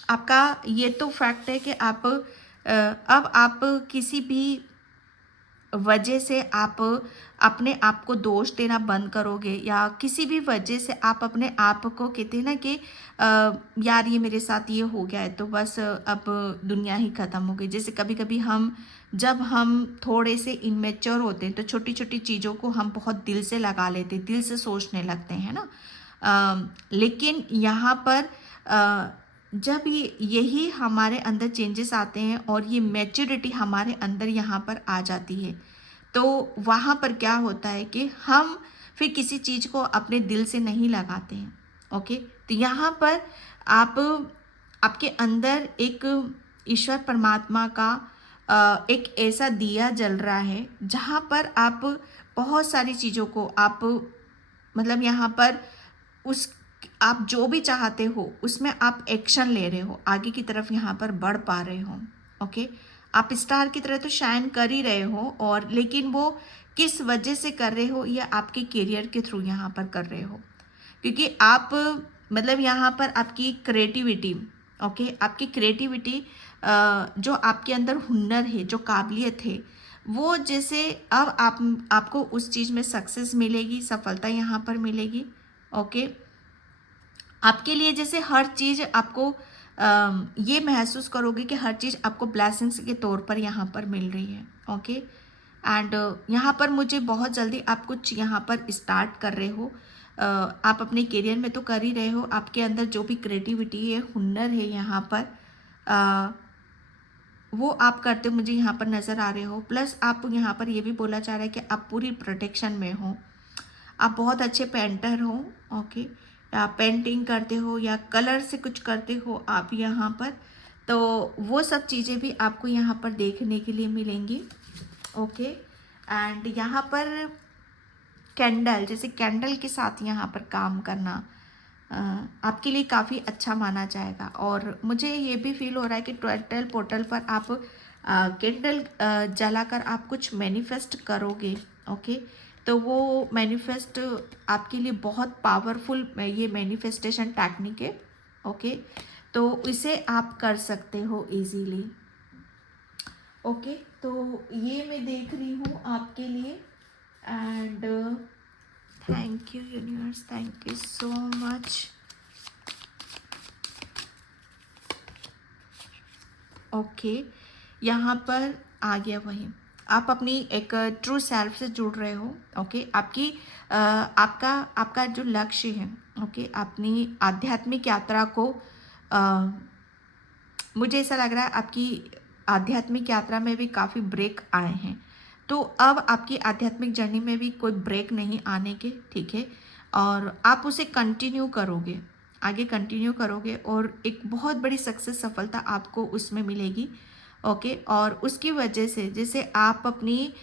आपका ये तो फैक्ट है कि अब आप किसी भी वजह से आप अपने आप को दोष देना बंद करोगे, या किसी भी वजह से आप अपने आप को कहते हैं ना कि यार ये मेरे साथ ये हो गया है तो बस अब दुनिया ही ख़त्म हो गई। जैसे कभी कभी जब हम थोड़े से इनमेच्योर होते हैं तो छोटी छोटी चीज़ों को हम बहुत दिल से लगा लेते हैं, दिल से सोचने लगते हैं ना। लेकिन यहाँ पर जब यही हमारे अंदर चेंजेस आते हैं और ये मैच्योरिटी हमारे अंदर यहाँ पर आ जाती है, तो वहाँ पर क्या होता है कि हम फिर किसी चीज़ को अपने दिल से नहीं लगाते हैं, ओके, तो यहाँ पर आप आपके अंदर एक ईश्वर परमात्मा का एक ऐसा दिया जल रहा है जहाँ पर आप बहुत सारी चीज़ों को आप मतलब यहाँ पर उस आप जो भी चाहते हो उसमें आप एक्शन ले रहे हो, आगे की तरफ यहाँ पर बढ़ पा रहे हो। ओके, आप स्टार की तरह तो शाइन कर ही रहे हो, और लेकिन वो किस वजह से कर रहे हो, या आपके करियर के थ्रू यहाँ पर कर रहे हो, क्योंकि आप मतलब यहाँ पर आपकी क्रिएटिविटी, ओके, आपकी क्रिएटिविटी जो आपके अंदर हुनर है, जो काबिलियत है, वो जैसे अब आपको उस चीज़ में सक्सेस मिलेगी, सफलता यहाँ पर मिलेगी। ओके, आपके लिए जैसे हर चीज़ आपको ये महसूस करोगे कि हर चीज़ आपको ब्लेसिंग्स के तौर पर यहाँ पर मिल रही है। ओके, एंड यहाँ पर मुझे बहुत जल्दी आप कुछ यहाँ पर स्टार्ट कर रहे हो। आप अपने करियर में तो कर ही रहे हो, आपके अंदर जो भी क्रिएटिविटी है, हुनर है यहाँ पर वो आप करते मुझे यहाँ पर नज़र आ रहे हो। प्लस आप यहाँ पर ये भी बोला जा रहा है कि आप पूरी प्रोटेक्शन में हो, आप बहुत अच्छे पेंटर हो। ओके, या पेंटिंग करते हो या कलर से कुछ करते हो आप यहाँ पर, तो वो सब चीज़ें भी आपको यहाँ पर देखने के लिए मिलेंगी। ओके, एंड यहाँ पर कैंडल, जैसे कैंडल के साथ यहाँ पर काम करना आपके लिए काफ़ी अच्छा माना जाएगा। और मुझे ये भी फील हो रहा है कि ट्विटर पोर्टल पर आप कैंडल जलाकर आप कुछ मैनिफेस्ट करोगे। ओके, तो वो मैनिफेस्ट आपके लिए बहुत पावरफुल ये मैनिफेस्टेशन टेक्निक है। ओके, तो इसे आप कर सकते हो इजीली। ओके, तो ये मैं देख रही हूँ आपके लिए। And thank you universe, thank you so much. Okay, यहाँ पर आ गया वही, आप अपनी एक ट्रू सेल्फ से जुड़ रहे हो। ओके, आपकी आपका आपका जो लक्ष्य है, ओके, अपनी आध्यात्मिक यात्रा को मुझे ऐसा लग रहा है आपकी आध्यात्मिक यात्रा में भी काफ़ी ब्रेक आए हैं, तो अब आपकी आध्यात्मिक जर्नी में भी कोई ब्रेक नहीं आने के, ठीक है, और आप उसे कंटिन्यू करोगे, आगे कंटिन्यू करोगे, और एक बहुत बड़ी सक्सेस, सफलता आपको उसमें मिलेगी। ओके, और उसकी वजह से जैसे आप अपने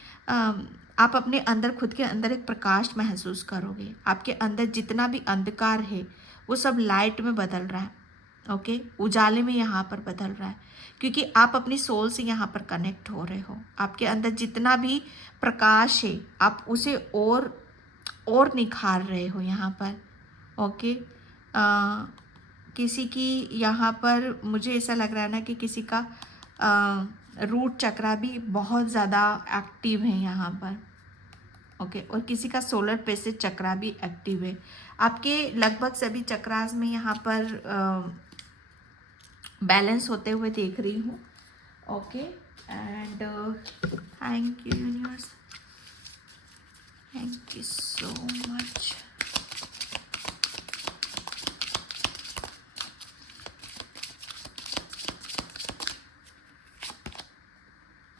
अंदर, खुद के अंदर एक प्रकाश महसूस करोगे, आपके अंदर जितना भी अंधकार है वो सब लाइट में बदल रहा है। ओके, उजाले में यहाँ पर बदल रहा है, क्योंकि आप अपनी सोल से यहाँ पर कनेक्ट हो रहे हो। आपके अंदर जितना भी प्रकाश है आप उसे और निखार रहे हो यहाँ पर। ओके, किसी की यहाँ पर मुझे ऐसा लग रहा है ना कि किसी का रूट चक्रा भी बहुत ज़्यादा एक्टिव है यहाँ पर। ओके, और किसी का सोलर प्लेक्सस चक्रा भी एक्टिव है। आपके लगभग सभी चक्रास में यहाँ पर बैलेंस होते हुए देख रही हूँ। Okay, and thank you universe, thank you so much.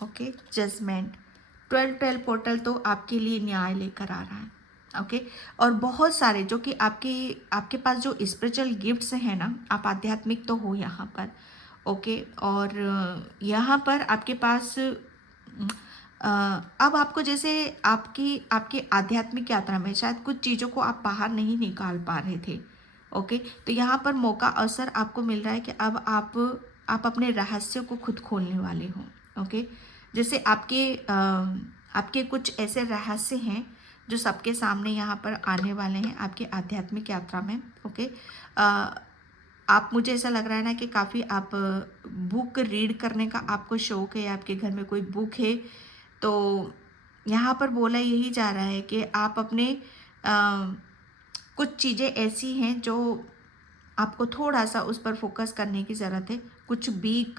Okay, judgement, 12 portal तो आपके लिए न्याय लेकर आ रहा है। ओके, और बहुत सारे जो कि आपके पास जो स्पिरिचुअल गिफ्ट्स हैं ना, आप आध्यात्मिक तो हो यहाँ पर। ओके, और यहाँ पर आपके पास अब आपको जैसे आपकी आध्यात्मिक यात्रा में शायद कुछ चीज़ों को आप बाहर नहीं निकाल पा रहे थे। ओके, तो यहाँ पर मौका अवसर आपको मिल रहा है कि अब आप अपने रहस्य को खुद खोलने वाले हो। ओके, जैसे आपके कुछ ऐसे रहस्य हैं जो सबके सामने यहाँ पर आने वाले हैं आपके आध्यात्मिक यात्रा में। ओके, आप, मुझे ऐसा लग रहा है ना कि काफ़ी आप बुक रीड करने का आपको शौक़ है, आपके घर में कोई बुक है, तो यहाँ पर बोला यही जा रहा है कि आप अपने कुछ चीज़ें ऐसी हैं जो आपको थोड़ा सा उस पर फोकस करने की ज़रूरत है। कुछ भी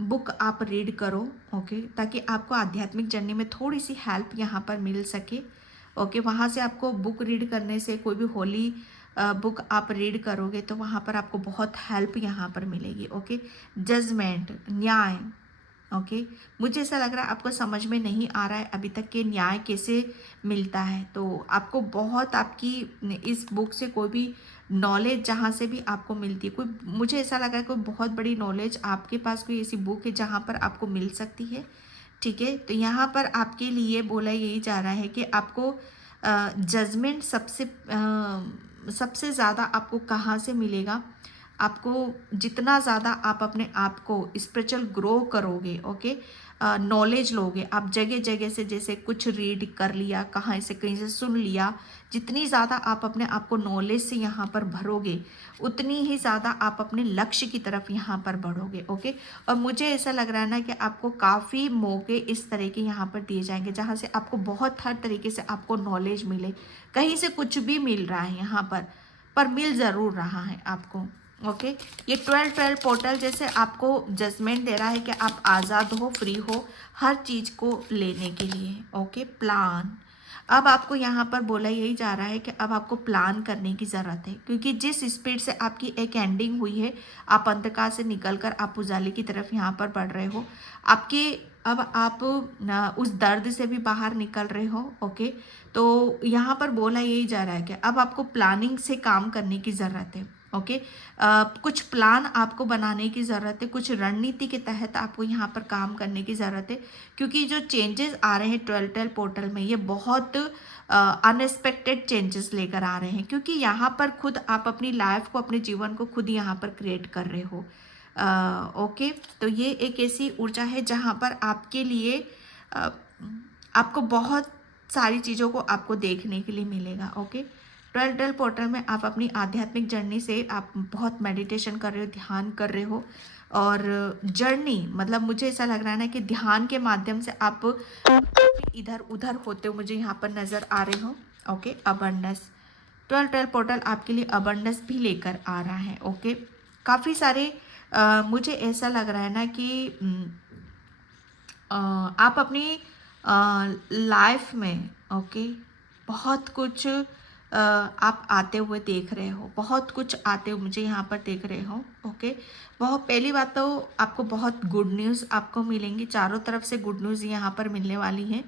बुक आप रीड करो। ओके, ताकि आपको आध्यात्मिक जर्नी में थोड़ी सी हेल्प यहाँ पर मिल सके। ओके, वहाँ से आपको बुक रीड करने से, कोई भी होली बुक आप रीड करोगे तो वहाँ पर आपको बहुत हेल्प यहाँ पर मिलेगी। ओके, जजमेंट, न्याय, ओके। मुझे ऐसा लग रहा है आपको समझ में नहीं आ रहा है अभी तक कि न्याय कैसे मिलता है। तो आपको बहुत आपकी इस बुक से कोई भी नॉलेज जहाँ से भी आपको मिलती है, कोई मुझे ऐसा लगा कोई बहुत बड़ी नॉलेज आपके पास कोई ऐसी बुक है जहाँ पर आपको मिल सकती है। ठीक है, तो यहाँ पर आपके लिए बोला यही जा रहा है कि आपको जजमेंट सबसे ज़्यादा आपको कहाँ से मिलेगा। आपको जितना ज़्यादा आप अपने आप को स्पिरिचुअल ग्रो करोगे, ओके, नॉलेज लोगे आप जगह जगह से, जैसे कुछ रीड कर लिया, कहाँ से कहीं से सुन लिया, जितनी ज़्यादा आप अपने आप को नॉलेज से यहाँ पर भरोगे उतनी ही ज़्यादा आप अपने लक्ष्य की तरफ यहाँ पर बढ़ोगे। ओके, और मुझे ऐसा लग रहा है ना कि आपको काफ़ी मौके इस तरह के यहाँ पर दिए जाएंगे जहाँ से आपको बहुत हर तरीके से आपको नॉलेज मिले। कहीं से कुछ भी मिल रहा है यहाँ पर मिल ज़रूर रहा है आपको। ओके, ये 12-12 पोर्टल जैसे आपको जजमेंट दे रहा है कि आप आज़ाद हो, फ्री हो हर चीज़ को लेने के लिए। ओके, प्लान अब आपको यहाँ पर बोला यही जा रहा है कि अब आपको प्लान करने की ज़रूरत है, क्योंकि जिस स्पीड से आपकी एक एंडिंग हुई है, आप अंधकार से निकलकर आप उजाले की तरफ यहाँ पर बढ़ रहे हो। आपके अब आप उस दर्द से भी बाहर निकल रहे हो। ओके, तो यहाँ पर बोला यही जा रहा है कि अब आपको प्लानिंग से काम करने की ज़रूरत है। ओके, कुछ प्लान आपको बनाने की ज़रूरत है, कुछ रणनीति के तहत आपको यहाँ पर काम करने की ज़रूरत है, क्योंकि जो चेंजेस आ रहे हैं 12-12 पोर्टल में ये बहुत अनएक्सपेक्टेड चेंजेस लेकर आ रहे हैं, क्योंकि यहाँ पर खुद आप अपनी लाइफ को, अपने जीवन को खुद यहाँ पर क्रिएट कर रहे हो। ओके, तो ये एक ऐसी ऊर्जा है जहाँ पर आपके लिए आपको बहुत सारी चीज़ों को आपको देखने के लिए मिलेगा। ओके, 12-12 पोर्टल में आप अपनी आध्यात्मिक जर्नी से आप बहुत मेडिटेशन कर रहे हो, ध्यान कर रहे हो, और जर्नी मतलब मुझे ऐसा लग रहा है ना कि ध्यान के माध्यम से आप इधर उधर होते हो मुझे यहाँ पर नज़र आ रहे हो। ओके, अबंडेंस 12-12 पोर्टल आपके लिए अबंडेंस भी लेकर आ रहा है। ओके, काफ़ी सारे मुझे ऐसा लग रहा है ना कि आप अपनी लाइफ में, ओके, बहुत कुछ आप आते हुए देख रहे हो, बहुत कुछ आते हुए मुझे यहाँ पर देख रहे हो। ओके, बहुत पहली बात तो आपको बहुत गुड न्यूज़ आपको मिलेंगी, चारों तरफ से गुड न्यूज़ यहाँ पर मिलने वाली है।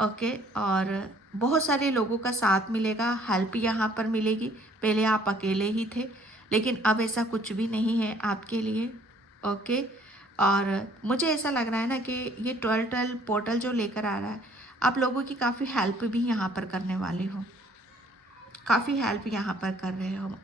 ओके, और बहुत सारे लोगों का साथ मिलेगा, हेल्प यहाँ पर मिलेगी। पहले आप अकेले ही थे, लेकिन अब ऐसा कुछ भी नहीं है आपके लिए। ओके, और मुझे ऐसा लग रहा है ना कि ये 12-12 पोर्टल जो लेकर आ रहा है, आप लोगों की काफ़ी हेल्प भी यहाँ पर करने वाले हो, काफ़ी हेल्प यहाँ पर कर रहे हो।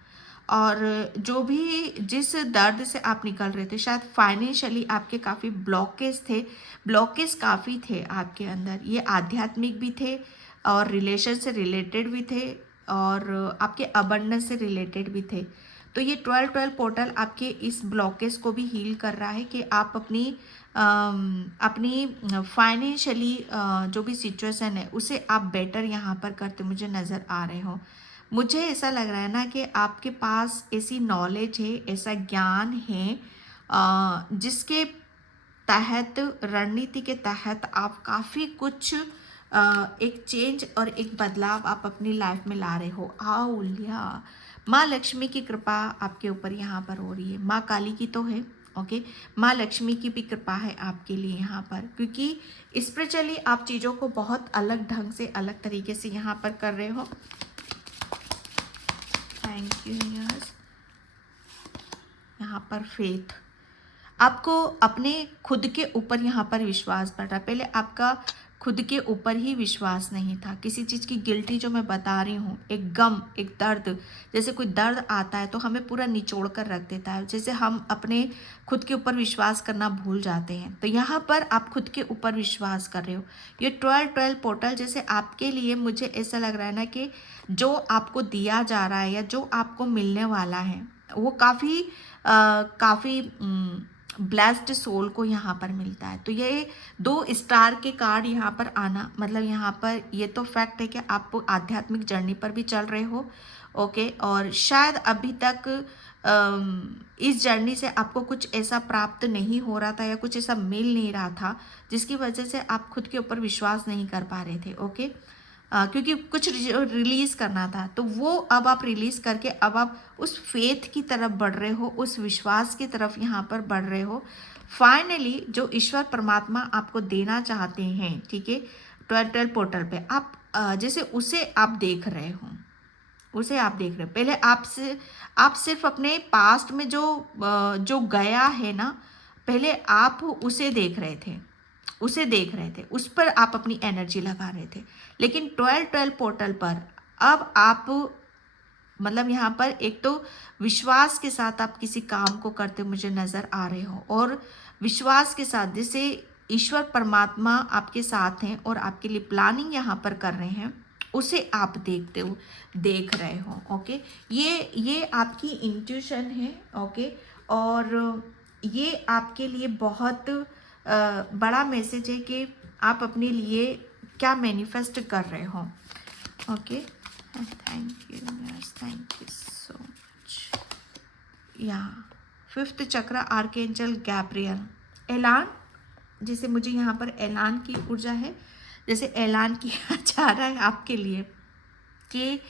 और जो भी जिस दर्द से आप निकल रहे थे, शायद फाइनेंशियली आपके काफ़ी ब्लॉकेज थे, ब्लॉकेज काफ़ी थे आपके अंदर, ये आध्यात्मिक भी थे और रिलेशन से रिलेटेड भी थे और आपके अबंडेंस से रिलेटेड भी थे। तो ये 12-12 पोर्टल आपके इस ब्लॉकेज को भी हील कर रहा है कि आप अपनी फाइनेंशियली जो भी सिचुएशन है उसे आप बेटर यहाँ पर करते मुझे नज़र आ रहे हो। मुझे ऐसा लग रहा है ना कि आपके पास ऐसी नॉलेज है, ऐसा ज्ञान है जिसके तहत, रणनीति के तहत आप काफ़ी कुछ एक चेंज और एक बदलाव आप अपनी लाइफ में ला रहे हो। आउलिया माँ लक्ष्मी की कृपा आपके ऊपर यहाँ पर हो रही है, माँ काली की तो है। ओके, माँ लक्ष्मी की भी कृपा है आपके लिए यहाँ पर, क्योंकि स्पिरिचुअली आप चीज़ों को बहुत अलग ढंग से, अलग तरीके से यहाँ पर कर रहे हो। Thank you universe. यहाँ पर फेथ, आपको अपने खुद के ऊपर यहाँ पर विश्वास बढ़ रहा है। पहले आपका खुद के ऊपर ही विश्वास नहीं था, किसी चीज़ की गिल्टी जो मैं बता रही हूँ, एक गम, एक दर्द, जैसे कोई दर्द आता है तो हमें पूरा निचोड़ कर रख देता है, जैसे हम अपने खुद के ऊपर विश्वास करना भूल जाते हैं। तो यहाँ पर आप खुद के ऊपर विश्वास कर रहे हो। ये 12-12 पोर्टल जैसे आपके लिए, मुझे ऐसा लग रहा है ना कि जो आपको दिया जा रहा है या जो आपको मिलने वाला है वो काफ़ी ब्लेस्ड सोल को यहाँ पर मिलता है। तो ये 2 स्टार के कार्ड यहाँ पर आना, मतलब यहाँ पर ये तो फैक्ट है कि आप आध्यात्मिक जर्नी पर भी चल रहे हो। ओके, और शायद अभी तक इस जर्नी से आपको कुछ ऐसा प्राप्त नहीं हो रहा था या कुछ ऐसा मिल नहीं रहा था जिसकी वजह से आप खुद के ऊपर विश्वास नहीं कर पा रहे थे। ओके, क्योंकि कुछ रिलीज़ करना था, तो वो अब आप रिलीज़ करके अब आप उस फेथ की तरफ बढ़ रहे हो, उस विश्वास की तरफ यहाँ पर बढ़ रहे हो। फाइनली जो ईश्वर परमात्मा आपको देना चाहते हैं, ठीक है, 12 पोर्टल पे आप जैसे उसे आप देख रहे हो, उसे आप देख रहे हो। पहले आप सिर्फ अपने पास्ट में जो गया है ना, पहले आप उसे देख रहे थे, उसे देख रहे थे, उस पर आप अपनी एनर्जी लगा रहे थे। लेकिन 12 पोर्टल पर अब आप मतलब यहाँ पर एक तो विश्वास के साथ आप किसी काम को करते मुझे नज़र आ रहे हो, और विश्वास के साथ जैसे ईश्वर परमात्मा आपके साथ हैं और आपके लिए प्लानिंग यहाँ पर कर रहे हैं, उसे आप देख रहे हो। ओके, ये आपकी इंट्यूशन है। ओके, और ये आपके लिए बहुत बड़ा मैसेज है कि आप अपने लिए क्या मैनिफेस्ट कर रहे हो। Okay, thank you so much. या 5th चक्र आर्कएंजल गैब्रियल, ऐलान, जैसे मुझे यहाँ पर ऐलान की ऊर्जा है, जैसे ऐलान किया जा रहा है आपके लिए कि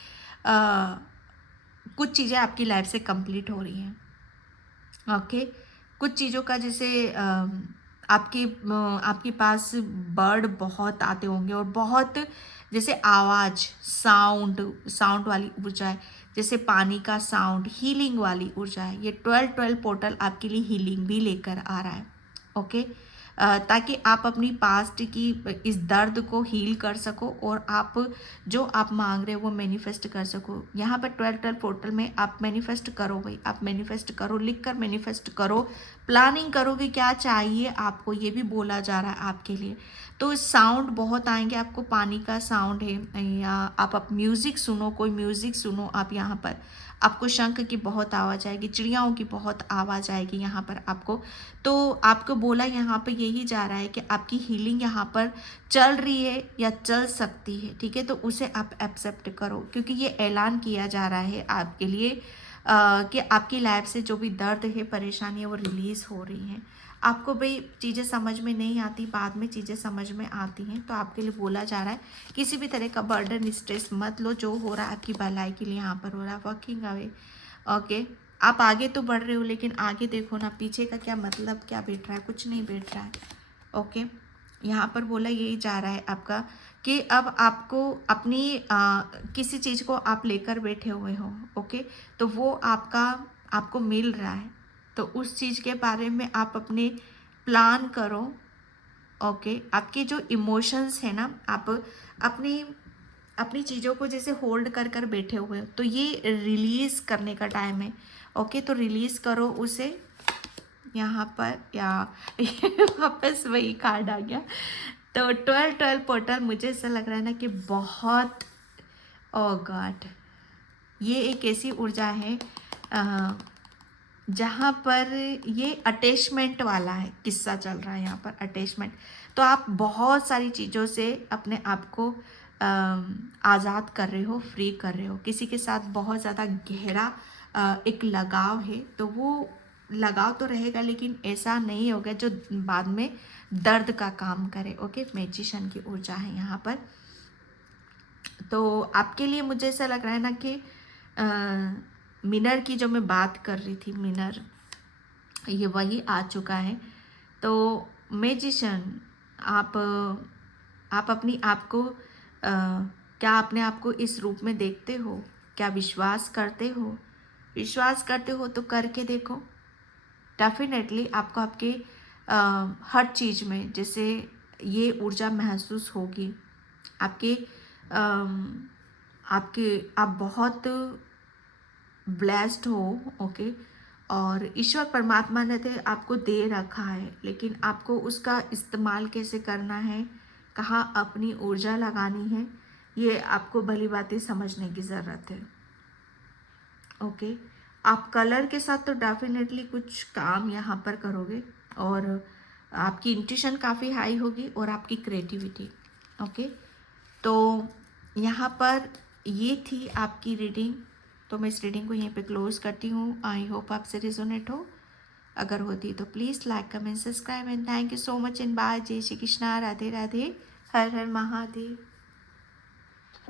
कुछ चीज़ें आपकी लाइफ से कंप्लीट हो रही हैं। ओके, कुछ चीज़ों का जैसे आपके पास बर्ड बहुत आते होंगे और बहुत जैसे आवाज़, साउंड वाली ऊर्जा है, जैसे पानी का साउंड, हीलिंग वाली ऊर्जा है। ये 12 पोर्टल आपके लिए हीलिंग भी लेकर आ रहा है। ओके, ताकि आप अपनी पास्ट की इस दर्द को हील कर सको और आप जो आप मांग रहे हो वो मैनिफेस्ट कर सको। यहाँ पर 12 पोर्टल में आप मैनिफेस्ट करो भाई, आप मैनिफेस्ट करो, लिख कर मैनिफेस्ट करो, प्लानिंग करो कि क्या चाहिए आपको, ये भी बोला जा रहा है आपके लिए। तो साउंड बहुत आएंगे आपको, पानी का साउंड है, या आप म्यूज़िक सुनो, कोई म्यूज़िक सुनो आप यहाँ पर, आपको शंख की बहुत आवाज़ आएगी, चिड़ियाओं की बहुत आवाज़ आएगी यहाँ पर आपको। तो आपको बोला यहाँ पे यही जा रहा है कि आपकी हीलिंग यहाँ पर चल रही है या चल सकती है, ठीक है, तो उसे आप एक्सेप्ट करो, क्योंकि ये ऐलान किया जा रहा है आपके लिए कि आपकी लाइफ से जो भी दर्द है, परेशानी है, वो रिलीज़ हो रही है। आपको भाई चीज़ें समझ में नहीं आती, बाद में चीज़ें समझ में आती हैं, तो आपके लिए बोला जा रहा है किसी भी तरह का बर्डन, स्ट्रेस मत लो, जो हो रहा है आपकी भलाई के लिए यहाँ पर हो रहा है, वर्किंग अवे। ओके, आप आगे तो बढ़ रहे हो, लेकिन आगे देखो ना, पीछे का क्या मतलब, क्या बैठ रहा है, कुछ नहीं बैठ रहा है। ओके, यहाँ पर बोला यही जा रहा है आपका कि अब आपको अपनी किसी चीज़ को आप लेकर बैठे हुए हो। ओके, तो वो आपको मिल रहा है, तो उस चीज़ के बारे में आप अपने प्लान करो। ओके, आपके जो इमोशंस है ना, आप अपनी चीज़ों को जैसे होल्ड कर कर बैठे हुए हो, तो ये रिलीज़ करने का टाइम है। ओके, तो रिलीज़ करो उसे यहाँ पर, या वापस वही कार्ड आ गया। तो 12 पोर्टल मुझे ऐसा लग रहा है ना कि बहुत, ओ गॉड, ये एक ऐसी ऊर्जा है जहाँ पर ये अटैचमेंट वाला है, किस्सा चल रहा है यहाँ पर, अटैचमेंट। तो आप बहुत सारी चीज़ों से अपने आप को आज़ाद कर रहे हो, फ्री कर रहे हो। किसी के साथ बहुत ज़्यादा गहरा एक लगाव है, तो वो लगाव तो रहेगा, लेकिन ऐसा नहीं होगा जो बाद में दर्द का काम करे। ओके, मैजिशियन की ऊर्जा है यहाँ पर। तो आपके लिए मुझे ऐसा लग रहा है ना कि मिनर की जो मैं बात कर रही थी, मिनर, ये वही आ चुका है। तो मैजिशियन, आप अपनी आप को क्या अपने आप को इस रूप में देखते हो? क्या विश्वास करते हो? विश्वास करते हो तो करके देखो, डेफिनेटली आपको आपके हर चीज़ में जैसे ये ऊर्जा महसूस होगी। आपके आप बहुत ब्लेस्ड हो। ओके, और ईश्वर परमात्मा ने तो आपको दे रखा है, लेकिन आपको उसका इस्तेमाल कैसे करना है, कहाँ अपनी ऊर्जा लगानी है, ये आपको भली बातें समझने की ज़रूरत है। ओके, आप कलर के साथ तो डेफिनेटली कुछ काम यहाँ पर करोगे, और आपकी इंट्यूशन काफ़ी हाई होगी, और आपकी क्रिएटिविटी। ओके, तो यहाँ पर ये थी आपकी रीडिंग। तो मैं इस रीडिंग को यहीं पे क्लोज करती हूँ। आई होप आपसे रिजोनेट हो। अगर होती तो please like, comment, subscribe, and thank you so much, and bye. जय श्री कृष्णा, राधे राधे, हर हर महादेव।